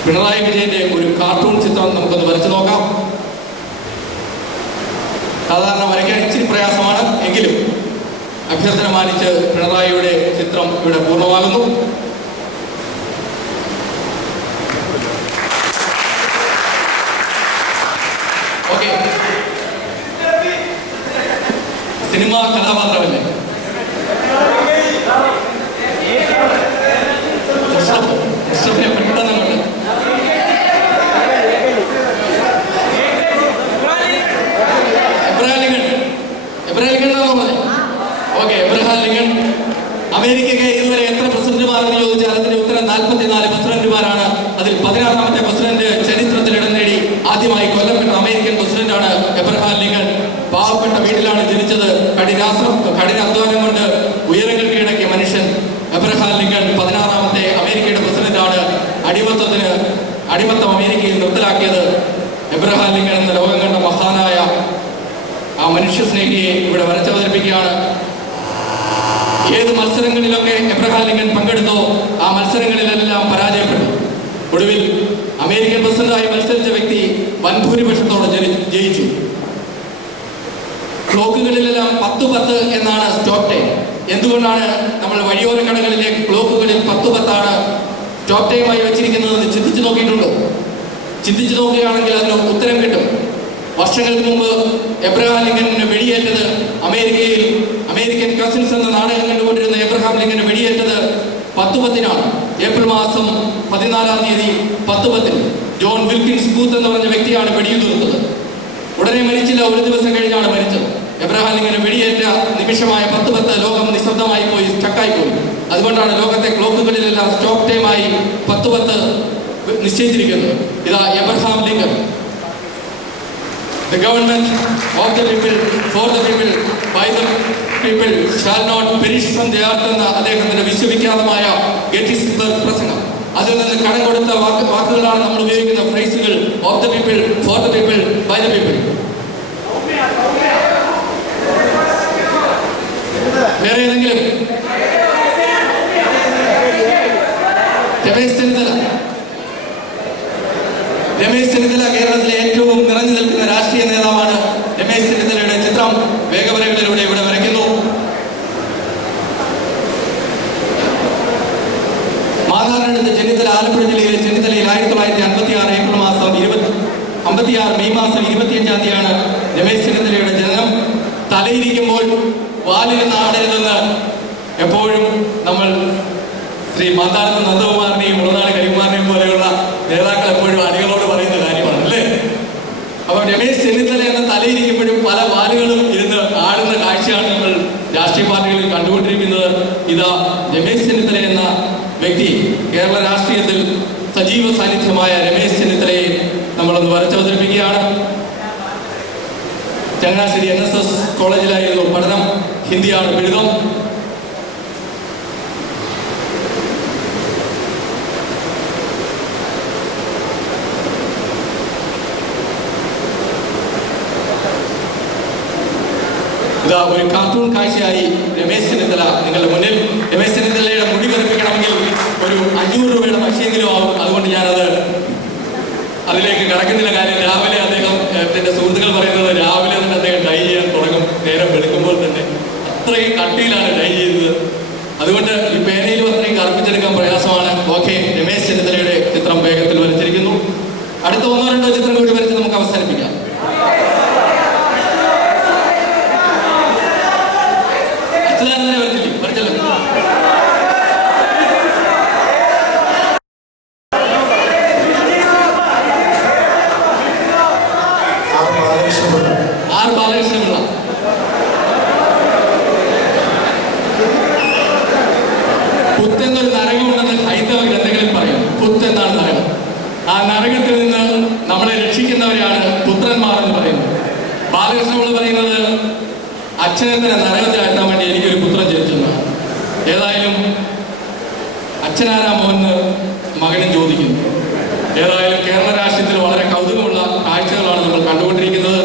പിണറായി വിജയന്റെ ഒരു കാർട്ടൂൺ ചിത്രം നമുക്കൊന്ന് വരച്ചു നോക്കാം. സാധാരണ വരയ്ക്കാൻ ഇച്ചിരി പ്രയാസമാണ്, എങ്കിലും അഭ്യർത്ഥന മാനിച്ച് പിണറായിയുടെ ചിത്രം ഇവിടെ പൂർണ്ണമാകുന്നു. Okay, cinema കഥാപാത്രമല്ലേ? മുസ്തഫിനെ പെട്ടെന്ന് കൊണ്ട് എബ്രഹാം ലിങ്കൺ. അമേരിക്കയ്ക്ക് ഇതുവരെ എത്ര പ്രസിഡന്റുമാരെന്ന് ചോദിച്ചാൽ അതിന്റെ ഉത്തരം 44 പ്രസിഡന്റുമാരാണ്. അതിൽ 16ാമത്തെ പ്രസിഡന്റ് ചരിത്രത്തിൽ ഇടം നേടി. ആദ്യമായി കൊല്ലപ്പെട്ട അമേരിക്കൻ പ്രസിഡന്റാണ് എബ്രഹാം ലിങ്കൺ. പാവപ്പെട്ട വീട്ടിലാണ് ജനിച്ചത്. കഠിനാധ്വാനം കൊണ്ട് ഉയരങ്ങൾ കീഴടക്കിയ മനുഷ്യൻ എബ്രഹാം ലിങ്കൺ 16ാമത്തെ അമേരിക്കയുടെ പ്രസിഡന്റാണ്. അടിമത്തം അമേരിക്കയിൽ നിർത്തലാക്കിയത് എബ്രഹാം ലിങ്കൺ എന്ന ലോകം കണ്ട മഹാനായ ആ ആ മനുഷ്യ സ്നേഹിയെ ഇവിടെ വരച്ചവതരിപ്പിക്കുകയാണ്. ഏത് മത്സരങ്ങളിലൊക്കെ എബ്രഹാം ലിങ്കൻ പങ്കെടുത്തോ ആ മത്സരങ്ങളിലെല്ലാം പരാജയപ്പെട്ടു. ഒടുവിൽ അമേരിക്കൻ പ്രസിഡന്റായി മത്സരിച്ച വ്യക്തി വൻഭൂരിപക്ഷത്തോടെ ജയിച്ചു. ക്ലോക്കുകളിലെല്ലാം 10-10 എന്നാണ് സ്റ്റോപ്പ് ടൈം. എന്തുകൊണ്ടാണ് നമ്മൾ വഴിയോര കടകളിലെ ക്ലോക്കുകളിൽ 10-10 സ്റ്റോപ്പ് ടൈമായി വെച്ചിരിക്കുന്നതെന്ന് ചിന്തിച്ചു നോക്കിയിട്ടുണ്ടോ? ചിന്തിച്ചു നോക്കുകയാണെങ്കിൽ അതിന് ഉത്തരം കിട്ടും. വർഷങ്ങൾക്ക് മുമ്പ് എബ്രഹാം ലിങ്കന് വെടിയേറ്റത് അമേരിക്കയിൽ അമേരിക്കൻ കസിൻസ് എന്ന നാടകം കണ്ടുകൊണ്ടിരുന്ന എബ്രഹാം ലിങ്കന് വെടിയേറ്റത് 10-10 ഏപ്രിൽ മാസം 14 തീയതി 10-10 ജോൺ വിൽക്കിൻസ് ബൂത്ത് എന്ന് പറഞ്ഞ വ്യക്തിയാണ് വെടിയുതിർത്തത്. ഉടനെ മരിച്ചില്ല, ഒരു ദിവസം കഴിഞ്ഞാണ് മരിച്ചത്. എബ്രഹാം ലിങ്കന് വെടിയേറ്റ നിമിഷമായ 10-10 ലോകം നിശബ്ദമായി പോയി, സ്റ്റക്കായി പോയി. അതുകൊണ്ടാണ് ലോകത്തെ ക്ലോക്കുകളിലെല്ലാം സ്റ്റോപ്പ് ടൈമായി 10-10 നിശ്ചയിച്ചിരിക്കുന്നത്. ഇതാ Abraham Lincoln. The government of the people, for the people, by the people shall not perish from the earth എന്ന അദ്ദേഹത്തിന്റെ വിശ്വവിഖ്യാതമായ ഗെറ്റിസ്ബർഗ് പ്രസംഗം. അതിൽ നിന്ന് കടം കൊടുത്ത വാക്കുകളാണ് നമ്മൾ ഉപയോഗിക്കുന്ന ഫ്രേസുകൾ. Of the people, for the people, by the people. വേറെ ഏതെങ്കിലും? രമേശ് ചെന്നിത്തല കേരളത്തിലെ ഏറ്റവും നിറഞ്ഞു നിൽക്കുന്ന രാഷ്ട്രീയ നേതാവാണ്. രമേശ് ചെന്നിത്തലയുടെ ചിത്രം വേഗവരകളിലൂടെ ഇവിടെ വരയ്ക്കുന്നു. മാതാറിനടുത്ത് ചെന്നിത്തല, ആലപ്പുഴ ജില്ലയിലെ ചെന്നിത്തലയിൽ 1956 ഏപ്രിൽ മാസം 56 മെയ് മാസം 25 തീയതിയാണ് രമേശ് ചെന്നിത്തലയുടെ ജനനം. തലയിരിക്കുമ്പോൾ വാലിന് നാടരുതെന്ന് എപ്പോഴും നമ്മൾ ശ്രീ മാതാറിന് നന്ദകുമാറിനെയും മുളനാട് കരികുമാറിനെയും പോലെയുള്ള നേതാക്കൾ എപ്പോഴും അണികളോട് പറയുന്ന കാര്യമാണ്, അല്ലേ? അപ്പൊ രമേശ് ചെന്നിത്തല എന്ന തലയിരിക്കുമ്പോഴും പല വാലുകളും ഇരുന്ന് ആടുന്ന കാഴ്ചയാണ് നമ്മൾ രാഷ്ട്രീയ പാർട്ടികളിൽ കണ്ടുകൊണ്ടിരിക്കുന്നത്. ഇതാ രമേശ് ചെന്നിത്തല എന്ന വ്യക്തി, കേരള രാഷ്ട്രീയത്തിൽ സജീവ സാന്നിധ്യമായ രമേശ് ചെന്നിത്തലയെ നമ്മളൊന്ന് വരച്ചവതരിപ്പിക്കുകയാണ്. ചങ്ങനാശ്ശേരി NSS കോളേജിലായിരുന്നു പഠനം. ഹിന്ദിയാണ് ബിരുദം. ഇതാ ഒരു കാർട്ടൂൺ കാഴ്ചയായി രമേശ് ചെന്നിത്തല നിങ്ങളുടെ മുന്നിൽ. രമേശ് ചെന്നിത്തലയുടെ മുടി കറുപ്പിക്കണമെങ്കിൽ ഒരു 500 രൂപയുടെ പക്ഷിയെങ്കിലും ആവും. അതുകൊണ്ട് ഞാനത് അതിലേക്ക് കടക്കുന്നില്ല. കാര്യം രാവിലെ അദ്ദേഹം, എൻ്റെ സുഹൃത്തുക്കൾ പറയുന്നത് രാവിലെ തന്നെ അദ്ദേഹം ഡൈ ചെയ്യാൻ തുടങ്ങും. നേരം വെളുക്കുമ്പോൾ തന്നെ അത്രയും കട്ടിയിലാണ് ഡൈ ചെയ്യുന്നത്. അതുകൊണ്ട് ഈ പേനയിലും അത്രയും കറുപ്പിച്ചെടുക്കാൻ പ്രയാസമാണ്. ഓക്കെ, രമേശ് ചെന്നിത്തലയുടെ ചിത്രം വേഗത്തിൽ വരച്ചിരിക്കുന്നു. അടുത്ത 1-2 ചിത്രം കൂടി വരച്ച് നമുക്ക് അവസാനിപ്പിക്കാം. അച്യുതാനന്ദനെ വരച്ചല്ലോ. ആർ ബാലകൃഷ്ണപിള്ള. പുത്തെന്നൊരു നരകമുണ്ടെന്ന് ഹൈന്ദവ ഗ്രന്ഥങ്ങളിൽ പറയും. പുത്തെന്നാണ് നരകം. ആ നരകത്തിൽ നിന്ന് നമ്മളെ രക്ഷിക്കുന്നവരാണ് പുത്രന്മാർ എന്ന് പറയുന്നത്. ബാലകൃഷ്ണപിള്ള പറയുന്നത് അച്ഛനെ തന്നെ നരകത്തിലാക്കാൻ വേണ്ടി എനിക്കൊരു പുത്രൻ ജനിച്ചെന്നാണ്. ഏതായാലും അച്ഛനാരാ മോനെന്ന് മകനും ചോദിക്കുന്നു. ഏതായാലും കേരള രാഷ്ട്രീയത്തിൽ വളരെ കൗതുകമുള്ള കാഴ്ചകളാണ് നമ്മൾ കണ്ടുകൊണ്ടിരിക്കുന്നത്.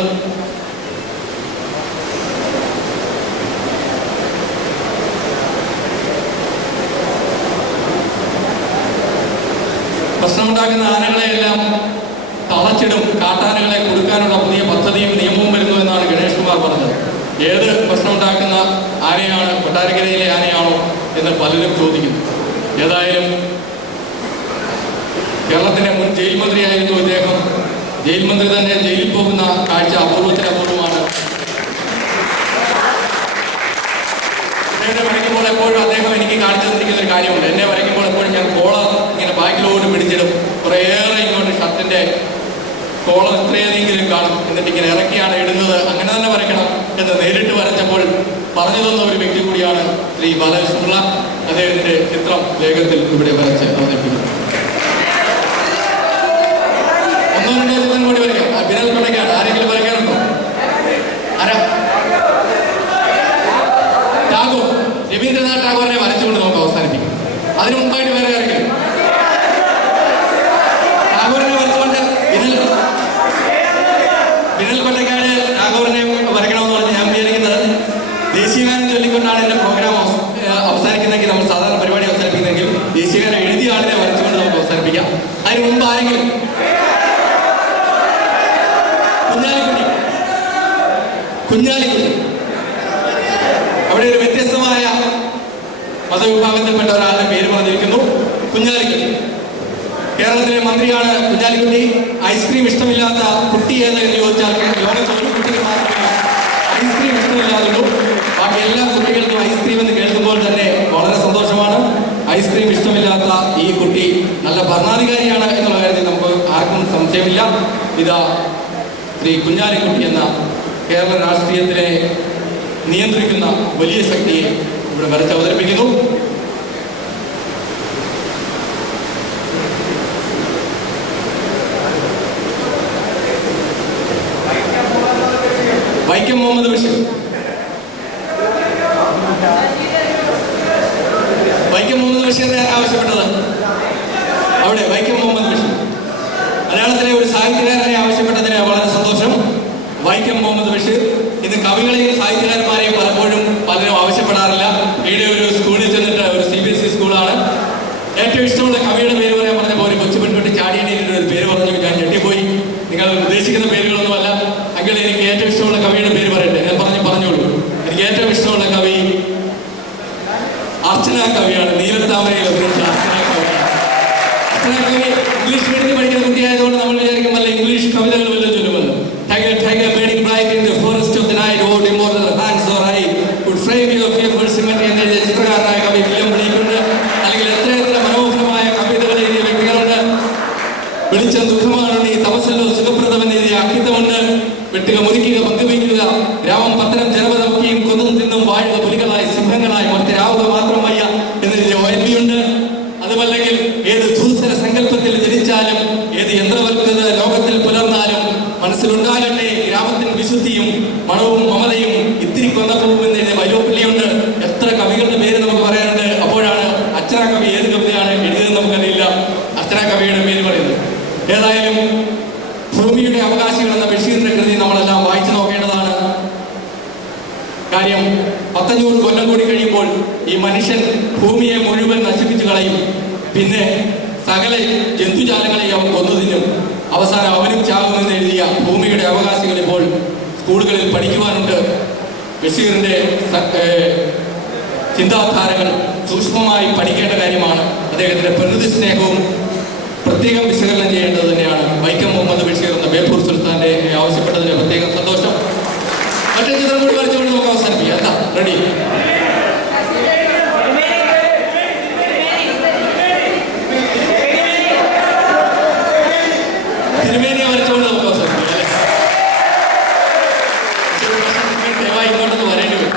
പ്രശ്നമുണ്ടാക്കുന്ന ആനകളെയെല്ലാം തളച്ചിടും. കാട്ടാനകളെ കൊടുക്കാനുള്ള പുതിയ പദ്ധതിയും നിയമവും വരുന്നു എന്നാണ് ഗണേഷ് കുമാർ പറഞ്ഞത്. ഏത് പ്രശ്നമുണ്ടാക്കുന്ന ആനയാണ്? കൊട്ടാരക്കരയിലെ ആനയാണോ എന്ന് പലരും ചോദിക്കുന്നു. ഏതായാലും കേരളത്തിന്റെ മുൻ ജയിൽ മന്ത്രിയായിരുന്നു ഇദ്ദേഹം. ജയിൽ മന്ത്രി തന്നെ ജയിലിൽ പോകുന്ന കാഴ്ച അപൂർവത്തിലപൂർവമാണ്. അദ്ദേഹത്തെ വരയ്ക്കുമ്പോൾ എപ്പോഴും അദ്ദേഹം എനിക്ക് കാണിച്ചു തന്നിരിക്കുന്ന ഒരു കാര്യമുണ്ട്. എന്നെ വരയ്ക്കുമ്പോൾ എപ്പോഴും ഞാൻ കോളർ ഇങ്ങനെ ബാക്കിലോട്ട് പിടിച്ചിടും. കുറേയേറെ ഇങ്ങോട്ട് ഷർട്ടിന്റെ കോളം ഇത്രയധികം കാണും. എന്നിട്ട് ഇങ്ങനെ ഇറക്കിയാണ് ഇടുന്നത്. അങ്ങനെ തന്നെ വരയ്ക്കണം എന്ന് നേരിട്ട് വരച്ചപ്പോൾ പറഞ്ഞു തന്ന ഒരു വ്യക്തി കൂടിയാണ് ശ്രീ ബാലകൃഷ്ണപിള്ള. അദ്ദേഹത്തിന്റെ ചിത്രം വേഗത്തിൽ ഇവിടെ വരച്ച് അവതരിപ്പിക്കുന്നു. 1-2 ചിത്രം കൂടി വരയ്ക്കാം. വിരൽ പടയ്ക്കാണ്. ആരെങ്കിലും വരയ്ക്കാറുണ്ടോ? ആരാ? ടാഗോർ, രവീന്ദ്രനാഥ് ടാഗോറിനെ വരച്ചുകൊണ്ട് നമുക്ക് അവസാനിപ്പിക്കും. അതിനു മുമ്പായിട്ട് വേറെ ആരെങ്കിലും ടാഗോറിനെ വരച്ചുകൊണ്ട് വിരൽ അനിൽ കൊട്ടക്കാട് ടാഗോറിനെ വരയ്ക്കണമെന്ന് പറഞ്ഞ് ഞാൻ വിചാരിക്കുന്നത് ദേശീയഗാനം ചൊല്ലിക്കൊണ്ടാണ് എൻ്റെ പ്രോഗ്രാം അവസാനിക്കുന്നതെങ്കിൽ, നമ്മൾ സാധാരണ പരിപാടി അവസാനിപ്പിക്കുന്നെങ്കിൽ ദേശീയഗാനം എഴുതിയ ആളിനെ വരച്ചുകൊണ്ട് നമുക്ക് അവസാനിപ്പിക്കാം. അതിന് മുമ്പ് ആരെങ്കിലും കുഞ്ഞാലിക്കുട്ടി അവിടെ ഒരു വ്യത്യസ്തമായ മതവിഭാഗത്തിൽപ്പെട്ട ഒരാളുടെ പേര് പറഞ്ഞിരിക്കുന്നു. കുഞ്ഞാലിക്കുട്ടി കേരളത്തിലെ മന്ത്രിയാണ് കുഞ്ഞാലിക്കുട്ടി. ഐസ്ക്രീം ഇഷ്ടമില്ലാത്ത കുട്ടി ഏതെന്ന് ചോദിച്ചാൽ ലോകത്ത് ഒരു കുട്ടിക്ക് മാത്രമേ ഐസ്ക്രീം ഇഷ്ടമില്ലാതുള്ളൂ. ബാക്കി എല്ലാ കുട്ടികൾക്കും ഐസ്ക്രീം എന്ന് കേൾക്കുമ്പോൾ തന്നെ വളരെ സന്തോഷമാണ്. ഐസ്ക്രീം ഇഷ്ടമില്ലാത്ത ഈ കുട്ടി നല്ല ഭരണാധികാരിയാണ് എന്നുള്ള കാര്യത്തിൽ നമുക്ക് ആർക്കും സംശയമില്ല. ഇതാ ശ്രീ കുഞ്ഞാലിക്കുട്ടി എന്ന കേരള രാഷ്ട്രീയത്തിനെ നിയന്ത്രിക്കുന്ന വലിയ ശക്തിയെ ഇവിടെ വരച്ച് അവതരിപ്പിക്കുന്നു. വൈക്കം മുഹമ്മദ് ബഷീർ. വൈക്കം മുഹമ്മദ് ബഷീറിനെ ആവശ്യപ്പെട്ടത് അവിടെ വൈക്കം മുഹമ്മദ് ബഷീർ മലയാളത്തിലെ ഒരു സാഹിത്യകാരനെ ആവശ്യപ്പെട്ടതിന് വളരെ സന്തോഷം. വൈക്കം മുഹമ്മദ് ബഷീർ ഇന്ന് കവികളെയും സാഹിത്യകാരന്മാരെയും പലപ്പോഴും പലരും ആവശ്യപ്പെടാറില്ല. ഇവിടെ ഒരു സ്കൂളിൽ ചെന്നിട്ട്, ഒരു CBSE സ്കൂളാണ്, ഏറ്റവും ഇഷ്ടമുള്ള കവിയുടെ പേര് പറയാൻ പറഞ്ഞപ്പോൾ ഒരു കൊച്ചു പെൺകുട്ടി ചാടിയടിയുടെ ഒരു പേര് പറഞ്ഞു. ഞാൻ ഞെട്ടിപ്പോയി. നിങ്ങൾ ഉദ്ദേശിക്കുന്ന പേരുകളൊന്നുമല്ല. എങ്കിൽ എനിക്ക് ഏറ്റവും ഇഷ്ടമുള്ള കവിയുടെ പേര് പറയട്ടെ. ഞാൻ പറഞ്ഞോളൂ. എനിക്ക് ഏറ്റവും ഇഷ്ടമുള്ള കവി അർച്ചന കവിയാണ്. നീലത്താമരയിൽ അഭിനയിച്ച അർച്ചന കവിയാണ്. അർച്ചന കവി ഇംഗ്ലീഷ് മീഡിയത്തിൽ പഠിക്കുന്ന കുട്ടിയായതുകൊണ്ട് നമ്മൾ വിചാരിക്കും വല്ല ഇംഗ്ലീഷ് കവിതകൾ വല്ലതും ചൊല്ലുമല്ലോ. Tiger, tiger, burning bright in the forest of the night, oh immortal hands or I could frame your fearful symmetry എന്ന ചിത്രകാരനായ കവി വില്യം ബ്ലേക്കുണ്ട്. അല്ലെങ്കിൽ എത്ര മനോഹരമായ കവിതകൾ എഴുതിയ വ്യക്തികളുണ്ട്. വെളിച്ചം ദുഃഖമാണ് നീ, തപസ്സല്ലോ സുഖപ്രദമെന്ന് എഴുതിയ അക്കിത്തമുണ്ട്. വെട്ടുക, മുറിക്കുക, പങ്കുവയ്ക്കുക, ഗ്രാമം പത്തനം ജനപദമൊക്കെയും കൊന്നും തിന്നും വാഴുക പുലികളായി സിംഹങ്ങളായി മറ്റൊരാവുക മാത്രം വയ്യ എന്നെഴുതിയ ONV ഉണ്ട്. അതുമല്ലെങ്കിൽ ഏത് ധൂസര സങ്കല്പത്തിൽ ജനിച്ചാലും, ഏത് യന്ത്രവൽകൃത ലോകത്തിൽ പുലർന്നാലും മനസ്സിലുണ്ടാകട്ടെ ഗ്രാമത്തിന് വിശുദ്ധിയും മണവും മമതയും ഇത്തിരി കൊന്നപ്പവും എന്നെഴുതിയ വൈലോപ്പിള്ളിയുണ്ട്. എത്ര കവികളുടെ പേര് നമുക്ക് പറയാനുണ്ട്. അപ്പോഴാണ് അർച്ചന കവി ഏത് കവിതയാണ് എഴുതിയതെന്ന് നമുക്കറിയില്ല. അർച്ചന കവിയുടെ പേര് പറയുന്നത്. ഏതായാലും ഭൂമിയുടെ അവകാശികൾ എന്ന ബഷീറിന്റെ കൃതി നമ്മളെല്ലാം വായിച്ചു നോക്കേണ്ടതാണ്. കാര്യം 500 കൊല്ലം കൂടി കഴിയുമ്പോൾ ഈ മനുഷ്യൻ ഭൂമിയെ മുഴുവൻ നശിപ്പിച്ചു കളയും. പിന്നെ സകല ജന്തുജാലങ്ങളെയും അവൻ കൊന്നു തിന്നും. അവസാനം അവനും ചാകുമെന്ന് എഴുതിയ ഭൂമിയുടെ അവകാശികൾ ഇപ്പോൾ സ്കൂളുകളിൽ പഠിക്കുവാനുണ്ട്. ബഷീറിന്റെ ചിന്താധാരകൾ സൂക്ഷ്മമായി പഠിക്കേണ്ട കാര്യമാണ്. അദ്ദേഹത്തിന്റെ പ്രകൃതി സ്നേഹവും പ്രത്യേകം വിശകലനം ചെയ്യേണ്ടത് തന്നെയാണ്. വൈക്കം മുഹമ്മദ് ബഷീർ എന്ന ബേപ്പൂർ സുൽത്താന്റെ ആവശ്യപ്പെട്ടതിന് പ്രത്യേകം സന്തോഷം. മറ്റേ ചിത്രം കൂടി വരച്ചുകൊണ്ട് നമുക്ക് അവസാനിപ്പിക്കാം. എന്താ റെഡി? തിരുമേനിയെ വരച്ചുകൊണ്ട് നമുക്ക് അവസാനിപ്പിക്കാം അല്ലേ? ദയവായി ഇങ്ങോട്ടൊന്ന് വരേണ്ടി വരും.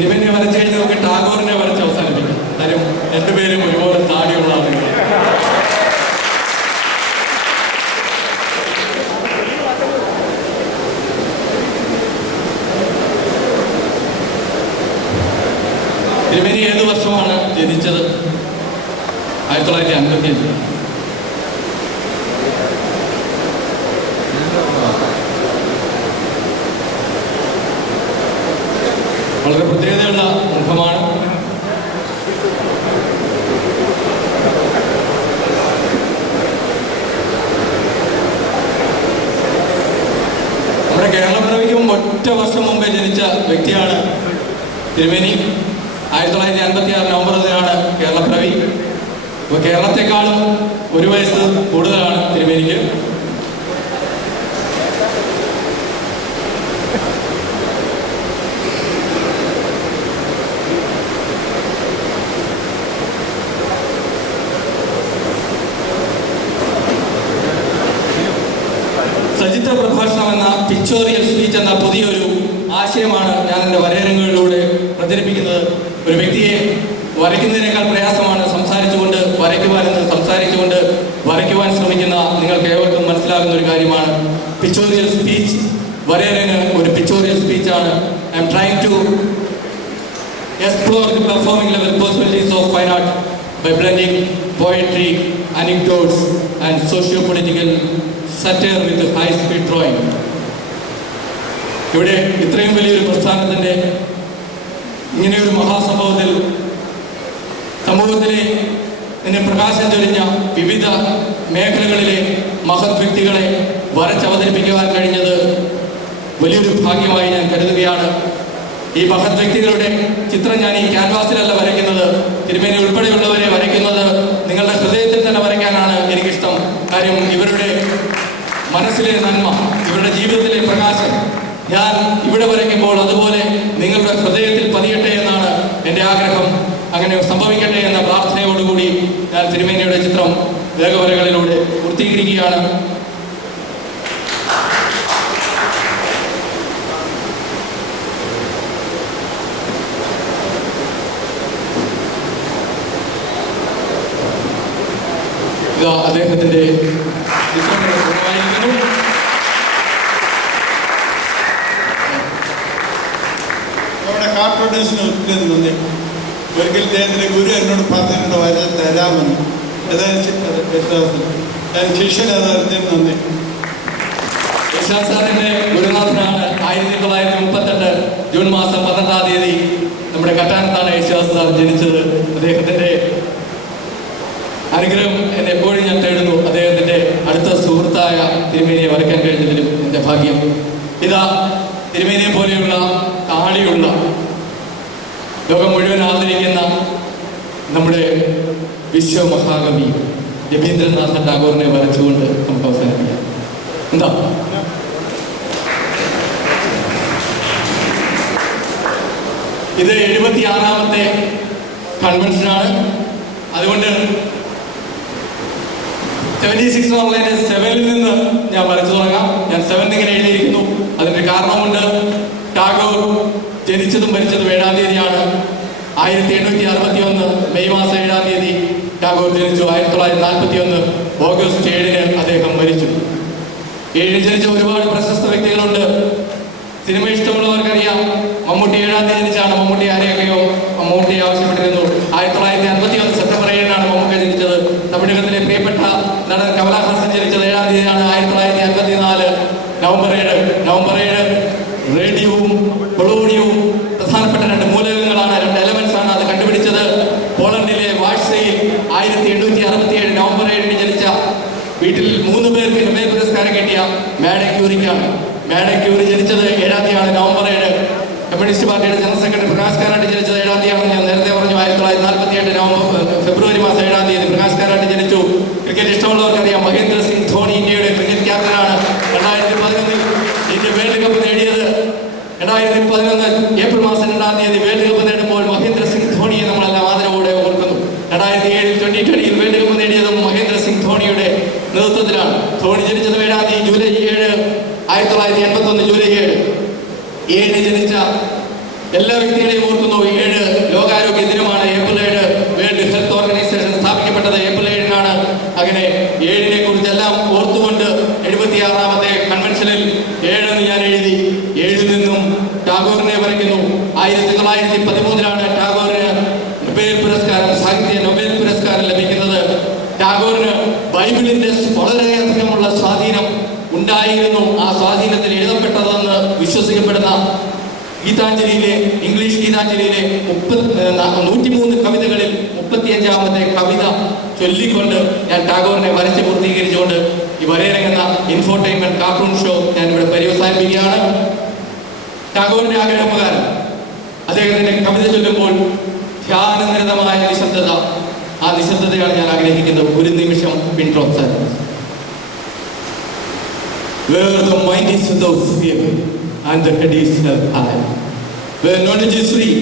തിരുമേനിയെ വരച്ചു കഴിഞ്ഞ് നമുക്ക് ടാഗോറിനെ വരച്ച് അവസാനിപ്പിക്കാം. കാര്യം രണ്ടുപേരും ഒരുപോലെ താടിയുള്ള ആളുകൾ. തിരുമേനി ഏത് വർഷമാണ് ജനിച്ചത്? 1955. വളരെ പ്രത്യേകതയുള്ള മുഖമാണ്. നമ്മുടെ കേരളപ്പിറവിക്കും ഒറ്റ വർഷം മുമ്പേ ജനിച്ച വ്യക്തിയാണ് തിരുമേനി. 1956 നവംബർ 1 കേരളപ്പിറവി. അപ്പോൾ കേരളത്തെക്കാളും ഒരു വയസ്സ് കൂടുതലാണ് തിരുമേനിക്ക്. സചിത്ര പ്രഭാഷണം എന്ന പിക്ചോറിയൽ സ്പീച്ച് എന്ന പുതിയൊരു ആശയമാണ് ഞാൻ എൻ്റെ വരയരങ്ങളിലൂടെ പ്രചരിപ്പിക്കുന്നത്. ഒരു വ്യക്തിയെ വരയ്ക്കുന്നതിനേക്കാൾ പ്രയാസമാണ് സംസാരിച്ചുകൊണ്ട് വരയ്ക്കുവാനെന്ന് സംസാരിച്ചുകൊണ്ട് വരയ്ക്കുവാൻ ശ്രമിക്കുന്ന നിങ്ങൾക്ക് ഏവർക്കും മനസ്സിലാകുന്ന ഒരു കാര്യമാണ് പിക്ചോറിയൽ സ്പീച്ച്. വരയരന് ഒരു പിക്ചോറിയൽ സ്പീച്ചാണ്. I am trying to explore the performing level possibilities of fine art by blending poetry, anecdotes and socio-political satire with high-speed drawing. ഇവിടെ ഇത്രയും വലിയൊരു പ്രസ്ഥാനത്തിൻ്റെ ഇങ്ങനെയൊരു മഹാസംഭവത്തിൽ സമൂഹത്തിലെ ഇതിനെ പ്രകാശം ചൊരിഞ്ഞ വിവിധ മേഖലകളിലെ മഹത് വ്യക്തികളെ വരച്ചവതരിപ്പിക്കുവാൻ കഴിഞ്ഞത് വലിയൊരു ഭാഗ്യമായി ഞാൻ കരുതുകയാണ്. ഈ മഹത് വ്യക്തികളുടെ ചിത്രം ഞാൻ ഈ ക്യാൻവാസിലല്ല വരയ്ക്കുന്നത്, തിരുമേനി ഉൾപ്പെടെയുള്ളവരെ വരയ്ക്കുന്നത് നിങ്ങളുടെ ഹൃദയത്തിൽ തന്നെ വരയ്ക്കാനാണ് എനിക്കിഷ്ടം. കാര്യം ഇവരുടെ മനസ്സിലെ നന്മ, ഇവരുടെ ജീവിതത്തിലെ പ്രകാശം ഞാൻ ഇവിടെ വരയ്ക്കുമ്പോൾ അതുപോലെ നിങ്ങളുടെ ഹൃദയത്തിൽ പതിയട്ടെ എന്നാണ് എൻ്റെ ആഗ്രഹം. അങ്ങനെ സംഭവിക്കട്ടെ എന്ന പ്രാർത്ഥനയോടുകൂടി ഞാൻ തിരുമേനിയുടെ ചിത്രം വേഗവരകളിലൂടെ പൂർത്തീകരിക്കുകയാണ്. ഇതാ അദ്ദേഹത്തിൻ്റെ ചിത്രങ്ങൾ പൂർണ്ണമായിരിക്കുന്നു. നമ്മുടെ കാർട്ടൂണിസ്റ്റിന് ഒത്തിരി നന്ദി. ഒരിക്കൽ അദ്ദേഹത്തിൻ്റെ ഗുരു എന്നോട് പറഞ്ഞിട്ടുണ്ട് വരാൻ തരാമെന്ന്. ഞാൻ ശിഷ്യൻ അതറിഞ്ഞതിന് നന്ദി. യേശുദാസ് സാറിന്റെ ഗുരുനാഥനാണ്. 1938 ജൂൺ മാസം 12-ാം തീയതി നമ്മുടെ കട്ടാനത്താണ് യേശുദാസ് സാർ ജനിച്ചത്. അദ്ദേഹത്തിന്റെ അനുഗ്രഹം എന്നെ എപ്പോഴും ഞാൻ തേടുന്നു. അദ്ദേഹത്തിന്റെ അടുത്ത സുഹൃത്തായ തിരുമേനിയെ വരയ്ക്കാൻ കഴിഞ്ഞതിലും എൻ്റെ ഭാഗ്യം. ഇതാ തിരുമേനിയെ പോലെയുള്ള താടിയുള്ള ലോകം മുഴുവൻ ആദരിക്കുന്ന നമ്മുടെ വിശ്വമഹാകവി രവീന്ദ്രനാഥ ടാഗോറിനെ വരച്ചുകൊണ്ട് നമുക്ക് അവസാനിപ്പിക്കാം. എന്താ ഇത് 76ാമത്തെ കൺവെൻഷനാണ്. അതുകൊണ്ട് 76 ഓൺലൈനെ 7-ൽ നിന്ന് ഞാൻ വരച്ചു തുടങ്ങാം. ഞാൻ 7 ഇങ്ങനെ എഴുതിയിരിക്കുന്നു. അതിൻ്റെ കാരണമുണ്ട്. ടാഗോർ ജനിച്ചതും മരിച്ചതും 7-ാം തീയതിയാണ്. 1861 മെയ് മാസം 7-ാം തീയതി ടാഗോർ ജനിച്ചു. 1941 ഓഗസ്റ്റ് 7-ന് അദ്ദേഹം മരിച്ചു. 7-ന് ജനിച്ച ഒരുപാട് പ്രശസ്ത വ്യക്തികളുണ്ട്. സിനിമ ഇഷ്ടമുള്ളവർക്കറിയാം, മമ്മൂട്ടി 7-ാം തീയതി ജനിച്ചാണ്. മമ്മൂട്ടി ആരെയൊക്കെയോ മമ്മൂട്ടി ആവശ്യപ്പെട്ടിരുന്നു. 1951 സെപ്റ്റംബർ 7-നാണ് മമ്മൂക്ക ജനിച്ചത്. തമിഴകത്തിലെ പ്രിയപ്പെട്ട നടൻ കമലഹാസൻ ജനിച്ചത് 7-ാം തീയതിയാണ്. 1954 നവംബർ 7 റേഡിയവും പൊളോണിയവും പ്രധാനപ്പെട്ട 2 മൂലകങ്ങളാണ്, 2 എലമെന്റ്സ് ആണ്. അത് കണ്ടുപിടിച്ചത് പോളണ്ടിലെ വാഴ്സയിൽ 1867 നവംബർ 7-ന് ജനിച്ച വീട്ടിൽ 3 പേർക്ക് നൊബേൽ പുരസ്കാരം കിട്ടിയ മാഡം ക്യൂറിക്കാണ്. മാഡം ക്യൂറി ജനിച്ചത് 7-ാം തീയതിയാണ് നവംബർ 7. കമ്മ്യൂണിസ്റ്റ് പാർട്ടിയുടെ ജനറൽ സെക്രട്ടറി പ്രകാശ് കാരാട്ട് ജനിച്ചത് 7-ാം തീയതിയാണ്. ഞാൻ നേരത്തെ പറഞ്ഞു 1948 ഫെബ്രുവരി മാസം 7-ാം തീയതി പ്രകാശ് കാരാട്ട് ജനിച്ചു. ക്രിക്കറ്റ് ഇഷ്ടമുള്ളവർക്കറിയാം, മഹേന്ദ്ര സിംഗ് ധോണി ഇന്ത്യയുടെ ക്രിക്കറ്റ് ക്യാപ്റ്റനാണ്. 2011 ഇന്ത്യ വേൾഡ് കപ്പ് നേടിയത്. 2011 ഏപ്രിൽ മാസം 2-ാം തീയതി വേൾഡ് കപ്പ് നേടുമ്പോൾ മഹേന്ദ്ര സിംഗ് ധോണിയെ നമ്മളെല്ലാം ആദരവോടെ ഓർക്കുന്നു. 2007 T20 വേൾഡ് കപ്പ് നേടിയതും മഹേന്ദ്ര സിംഗ് ധോണിയുടെ നേതൃത്വത്തിലാണ്. ധോണി ജനിച്ചത് 7-ാം തീയതി ജൂലൈ 7, 1981 ജൂലൈ 7 ജനിച്ച എല്ലാ വ്യക്തികളെയും ഓർക്കുന്നു. 7 ലോകാരോഗ്യ ദിനമാണ്. ഏപ്രിൽ 7 വേൾഡ് ഹെൽത്ത് ഓർഗനൈസേഷൻ സ്ഥാപിക്കപ്പെട്ടത് ഏപ്രിൽ 7-നാണ്. അങ്ങനെ 7-നെ കുറിച്ചെല്ലാം ഓർത്തുകൊണ്ട് 76ാമത്തെ കൺവെൻഷനിൽ 7 എന്ന് ഞാൻ എഴുതി. 7-ൽ നിന്നും ടാഗോറിനെ വരയ്ക്കുന്നു. 1913-ലാണ് ടാഗോറിന് നൊബേൽ പുരസ്കാരം, സാഹിത്യ നൊബേൽ പുരസ്കാരം ലഭിക്കുന്നത്. ടാഗോറിന് ബൈബിളിന്റെ വളരെയധികമുള്ള സ്വാധീനം ഉണ്ടായിരുന്നു. ആ സ്വാധീനത്തിൽ എഴുതപ്പെട്ടതെന്ന് വിശ്വസിക്കപ്പെടുന്ന ഗീതാഞ്ജലിയിലെ, ഇംഗ്ലീഷ് ഗീതാഞ്ജലിയിലെ 103 കവിതകളിൽ 35ാമത്തെ കവിത ചൊല്ലിക്കൊണ്ട് ഞാൻ ടാഗോറിനെ വരച്ച് പൂർത്തീകരിച്ചുകൊണ്ട് ഈ വരയിറങ്ങുന്ന ഇൻഫോർടൈൻമെന്റ് കാർട്ടൂൺ ഷോ ഞാൻ ഇവിടെ പര്യവസാനിപ്പിക്കുകയാണ്. ടാഗോറിന്റെ ആഗ്രഹപ്രകാരം അദ്ദേഹത്തിന്റെ കവിത ചൊല്ലുമ്പോൾ ധ്യാനനിരതമായ നിശബ്ദത, ആ നിശബ്ദതയാണ് ഞാൻ ആഗ്രഹിക്കുന്നത്. ഒരു നിമിഷം പിൻ drop silence. Where the mind is without fear and the head is held high, where knowledge is free,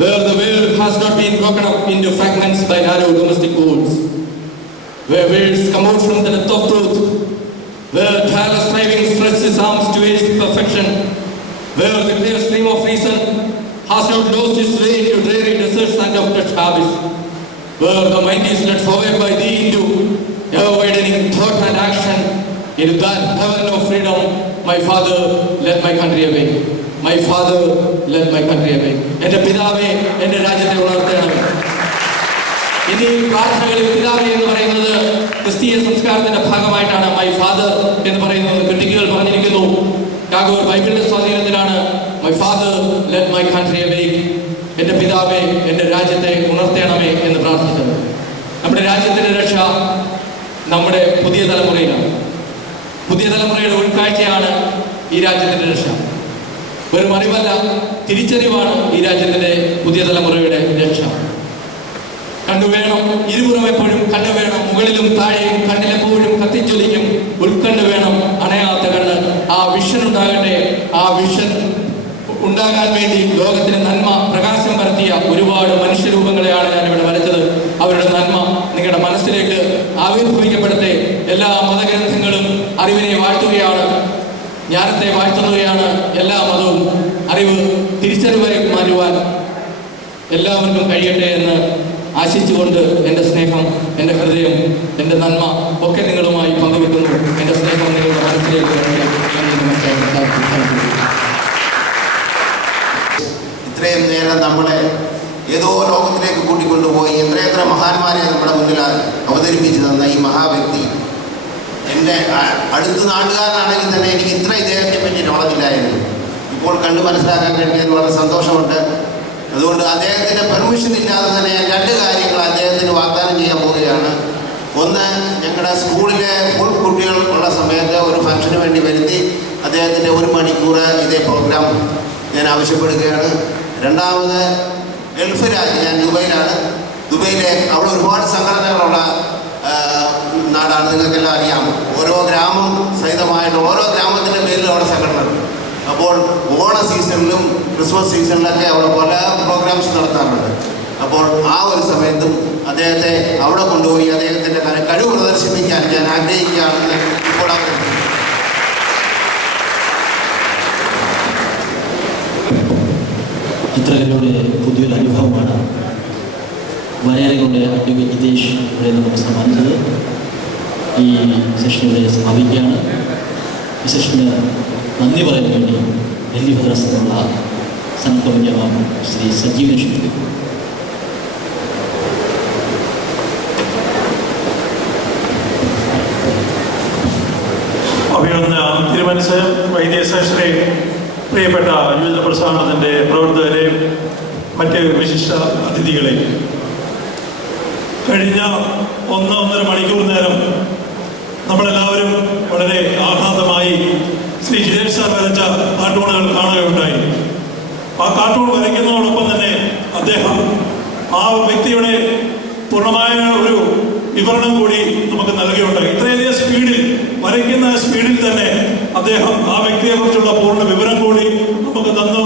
where the world has not been broken up into fragments by narrow domestic walls, where words come out from the depth of truth, where tireless striving destruction, where the clear stream of reason has not lost its way into dreary deserts and of touch habits, where the mind is led forward by thee into ever-widening thought and action, into that heaven of freedom, my Father, let my country away. My Father, let my country away. എൻ്റെ പിതാവേ, എൻ്റെ രാജ്യത്തെ ഉണർത്തണമേ. ഇനി പ്രാർത്ഥനകളിൽ പിതാവേ എന്ന് പറയുന്നത് ക്രിസ്തീയ സംസ്കാരത്തിന്റെ ഭാഗമായിട്ടാണ് മൈ ഫാദർ എന്ന് പറയുന്നത്. ക്രിട്ടിക്കുകൾ പറഞ്ഞിരിക്കുന്നു, ടാഗോർ ബൈബിളിന്റെ സ്വാധീനത്തിലാണ് my father let my country awake, എൻ്റെ പിതാവേ എൻ്റെ രാജ്യത്തെ ഉണർത്തണമേ എന്ന് പ്രാർത്ഥിച്ചത്. നമ്മുടെ രാജ്യത്തിന്റെ രക്ഷ നമ്മുടെ പുതിയ തലമുറയിലാണ്. പുതിയ തലമുറയുടെ ഉൾക്കാഴ്ചയാണ് ഈ രാജ്യത്തിന്റെ രക്ഷ. വെറും അറിവല്ല, തിരിച്ചറിവാണ് ഈ രാജ്യത്തിന്റെ പുതിയ തലമുറയുടെ രക്ഷ. കണ്ണുവേണം, ഇരുപുറം എപ്പോഴും കണ്ണ് വേണം, മുകളിലും താഴെയും കണ്ണിലെപ്പോഴും കത്തിജ്വലിക്കും ഉൾക്കണ്ണ് വേണം, അണയാത്ത കണ്ണ്. ആ വിഷൻ ഉണ്ടാകട്ടെ. ആ വിഷൻ ഉണ്ടാകാൻ വേണ്ടി ലോകത്തിന് നന്മ പ്രകാശം പരത്തിയ ഒരുപാട് മനുഷ്യരൂപങ്ങളെയാണ് ഞാനിവിടെ വരച്ചത്. അവരുടെ നന്മ നിങ്ങളുടെ മനസ്സിലേക്ക് ആവിർഭവിക്കപ്പെടട്ടെ. എല്ലാ മതഗ്രന്ഥങ്ങളും അറിവിനെ വാഴ്ത്തുകയാണ്, ജ്ഞാനത്തെ വാഴ്ത്തുകയാണ്. എല്ലാ മതവും അറിവ് തിരിച്ചറിവായി മാറ്റുവാൻ എല്ലാവർക്കും കഴിയട്ടെ എന്ന് ആശിച്ചുകൊണ്ട് എൻ്റെ സ്നേഹം, എൻ്റെ ഹൃദയം, എൻ്റെ നന്മ ഒക്കെ നിങ്ങളുമായി പങ്കുവെക്കുന്നു. എൻ്റെ സ്നേഹം നിങ്ങളുടെ മനസ്സിലേക്ക് ഇത്രയും നേരം നമ്മളെ ഏതോ ലോകത്തിലേക്ക് കൂട്ടിക്കൊണ്ടുപോയി എത്രയെത്ര മഹാന്മാരെ നമ്മുടെ മുന്നിൽ അവതരിപ്പിച്ചു തന്ന ഈ മഹാവ്യക്തി എൻ്റെ അടുത്ത നാട്ടുകാരനാണെങ്കിൽ തന്നെ എനിക്ക് ഇത്ര ഇദ്ദേഹത്തെ പറ്റി നോളജില്ലായിരുന്നു. ഇപ്പോൾ കണ്ടു മനസ്സിലാക്കാൻ കഴിഞ്ഞതിൽ വളരെ സന്തോഷമുണ്ട്. അതുകൊണ്ട് അദ്ദേഹത്തിൻ്റെ പെർമിഷൻ ഇല്ലാതെ തന്നെ ഞാൻ രണ്ട് കാര്യങ്ങൾ അദ്ദേഹത്തിന് വാഗ്ദാനം ചെയ്യാൻ പോവുകയാണ്. ഒന്ന്, ഞങ്ങളുടെ സ്കൂളിലെ ഫുൾ കുട്ടികൾ ഉള്ള സമയത്ത് ഒരു ഫംഗ്ഷന് വേണ്ടി വരുത്തി അദ്ദേഹത്തിൻ്റെ 1 മണിക്കൂർ ഇതേ പ്രോഗ്രാം ഞാൻ ആവശ്യപ്പെടുകയാണ്. രണ്ടാമത്, ഗൾഫ് രാജ്യം, ഞാൻ ദുബൈയിലാണ്. ദുബൈയിലെ അവിടെ ഒരുപാട് സംഘടനകളുള്ള നാടാണ്, നിങ്ങൾക്കെല്ലാം അറിയാം. ഓരോ ഗ്രാമം സഹിതമായിട്ട് ഓരോ ഗ്രാമത്തിൻ്റെ പേരിലും അവിടെ സംഘടനകൾ. അപ്പോൾ ഓണ സീസണിലും ക്രിസ്മസ് സീസണിലൊക്കെ അവിടെ പല പ്രോഗ്രാംസ് നടത്താറുണ്ട്. അപ്പോൾ ആ ഒരു സമയത്തും അദ്ദേഹത്തെ അവിടെ കൊണ്ടുപോയി അദ്ദേഹത്തിൻ്റെ കഴിവ് പ്രദർശിപ്പിക്കാൻ ഞാൻ ആഗ്രഹിക്കുകയാണെന്ന് ഇപ്പോൾ ചിത്രകലയുടെ പുതിയൊരു അനുഭവമാണ് വരയറകളുടെ അഡ്വക്കേറ്റ് ഹിതേഷ് ഇവിടെ നമുക്ക് സമ്മാനിച്ചത്. ഈ സെഷനിവിടെ സമാപിക്കുകയാണ്. ഈ സെഷന് നന്ദി പറയാൻ വേണ്ടി ഡൽഹി മദ്രാസിലുള്ള സംഘം ശ്രീ സജീവനെ ക്ഷണിക്കുന്നു. അഭിനന്ദന തിരുമനസ് വൈദ്യശാസ്ത്രി, പ്രിയപ്പെട്ട യുവജന പ്രസ്ഥാനത്തിൻ്റെ പ്രവർത്തകരെ, മറ്റ് വിശിഷ്ട അതിഥികളെ, കഴിഞ്ഞ 1-1.5 മണിക്കൂർ നേരം നമ്മളെല്ലാവരും വളരെ ആഹ്ലാദമായി ശ്രീ ഹിതേഷ് സാർ വരച്ച കാർട്ടൂണുകൾ കാണുകയുണ്ടായി. ആ കാർട്ടൂൺ വരയ്ക്കുന്നതോടൊപ്പം തന്നെ അദ്ദേഹം ആ വ്യക്തിയുടെ പൂർണ്ണമായ ഒരു വിവരണം കൂടി നമുക്ക് നൽകുകയുണ്ടായി. ഇത്രയധികം സ്പീഡിൽ വരയ്ക്കുന്ന സ്പീഡിൽ തന്നെ അദ്ദേഹം ആ വ്യക്തിയെക്കുറിച്ചുള്ള പൂർണ്ണ വിവരം കൂടി നമുക്ക് തന്നു.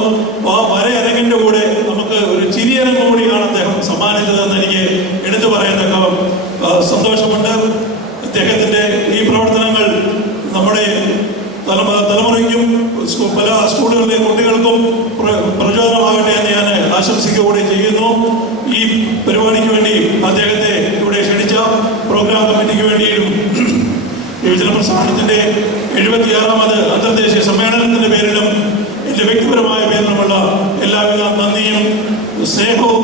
ആ വരയരങ്ങിൻ്റെ കൂടെ നമുക്ക് ഒരു ചിരിയരങ്ങ് കൂടിയാണ് അദ്ദേഹം സമ്മാനിച്ചതെന്ന് എനിക്ക് എടുത്തു പറയത്തക്ക സന്തോഷമുണ്ട്. അദ്ദേഹത്തിൻ്റെ ഈ പ്രവർത്തനങ്ങൾ നമ്മുടെ തലമുറയ്ക്കും പല സ്കൂളുകളിലെ കുട്ടികൾക്കും പ്രചോദനമാകട്ടെ എന്ന് ഞാൻ ആശംസിക്കുകകൂടി ചെയ്യുന്നു. ഈ പരിപാടിക്ക് വേണ്ടി അദ്ദേഹത്തെ ഇവിടെ ക്ഷണിച്ച പ്രോഗ്രാം കമ്മിറ്റിക്ക് വേണ്ടിയും യുവജന പ്രസ്ഥാനത്തിൻ്റെ 76ാമത് അന്തർദേശീയ സമ്മേളനത്തിൻ്റെ പേരിലും എൻ്റെ വ്യക്തിപരമായ പേരിലുമുള്ള എല്ലാവിധ നന്ദിയും സ്നേഹവും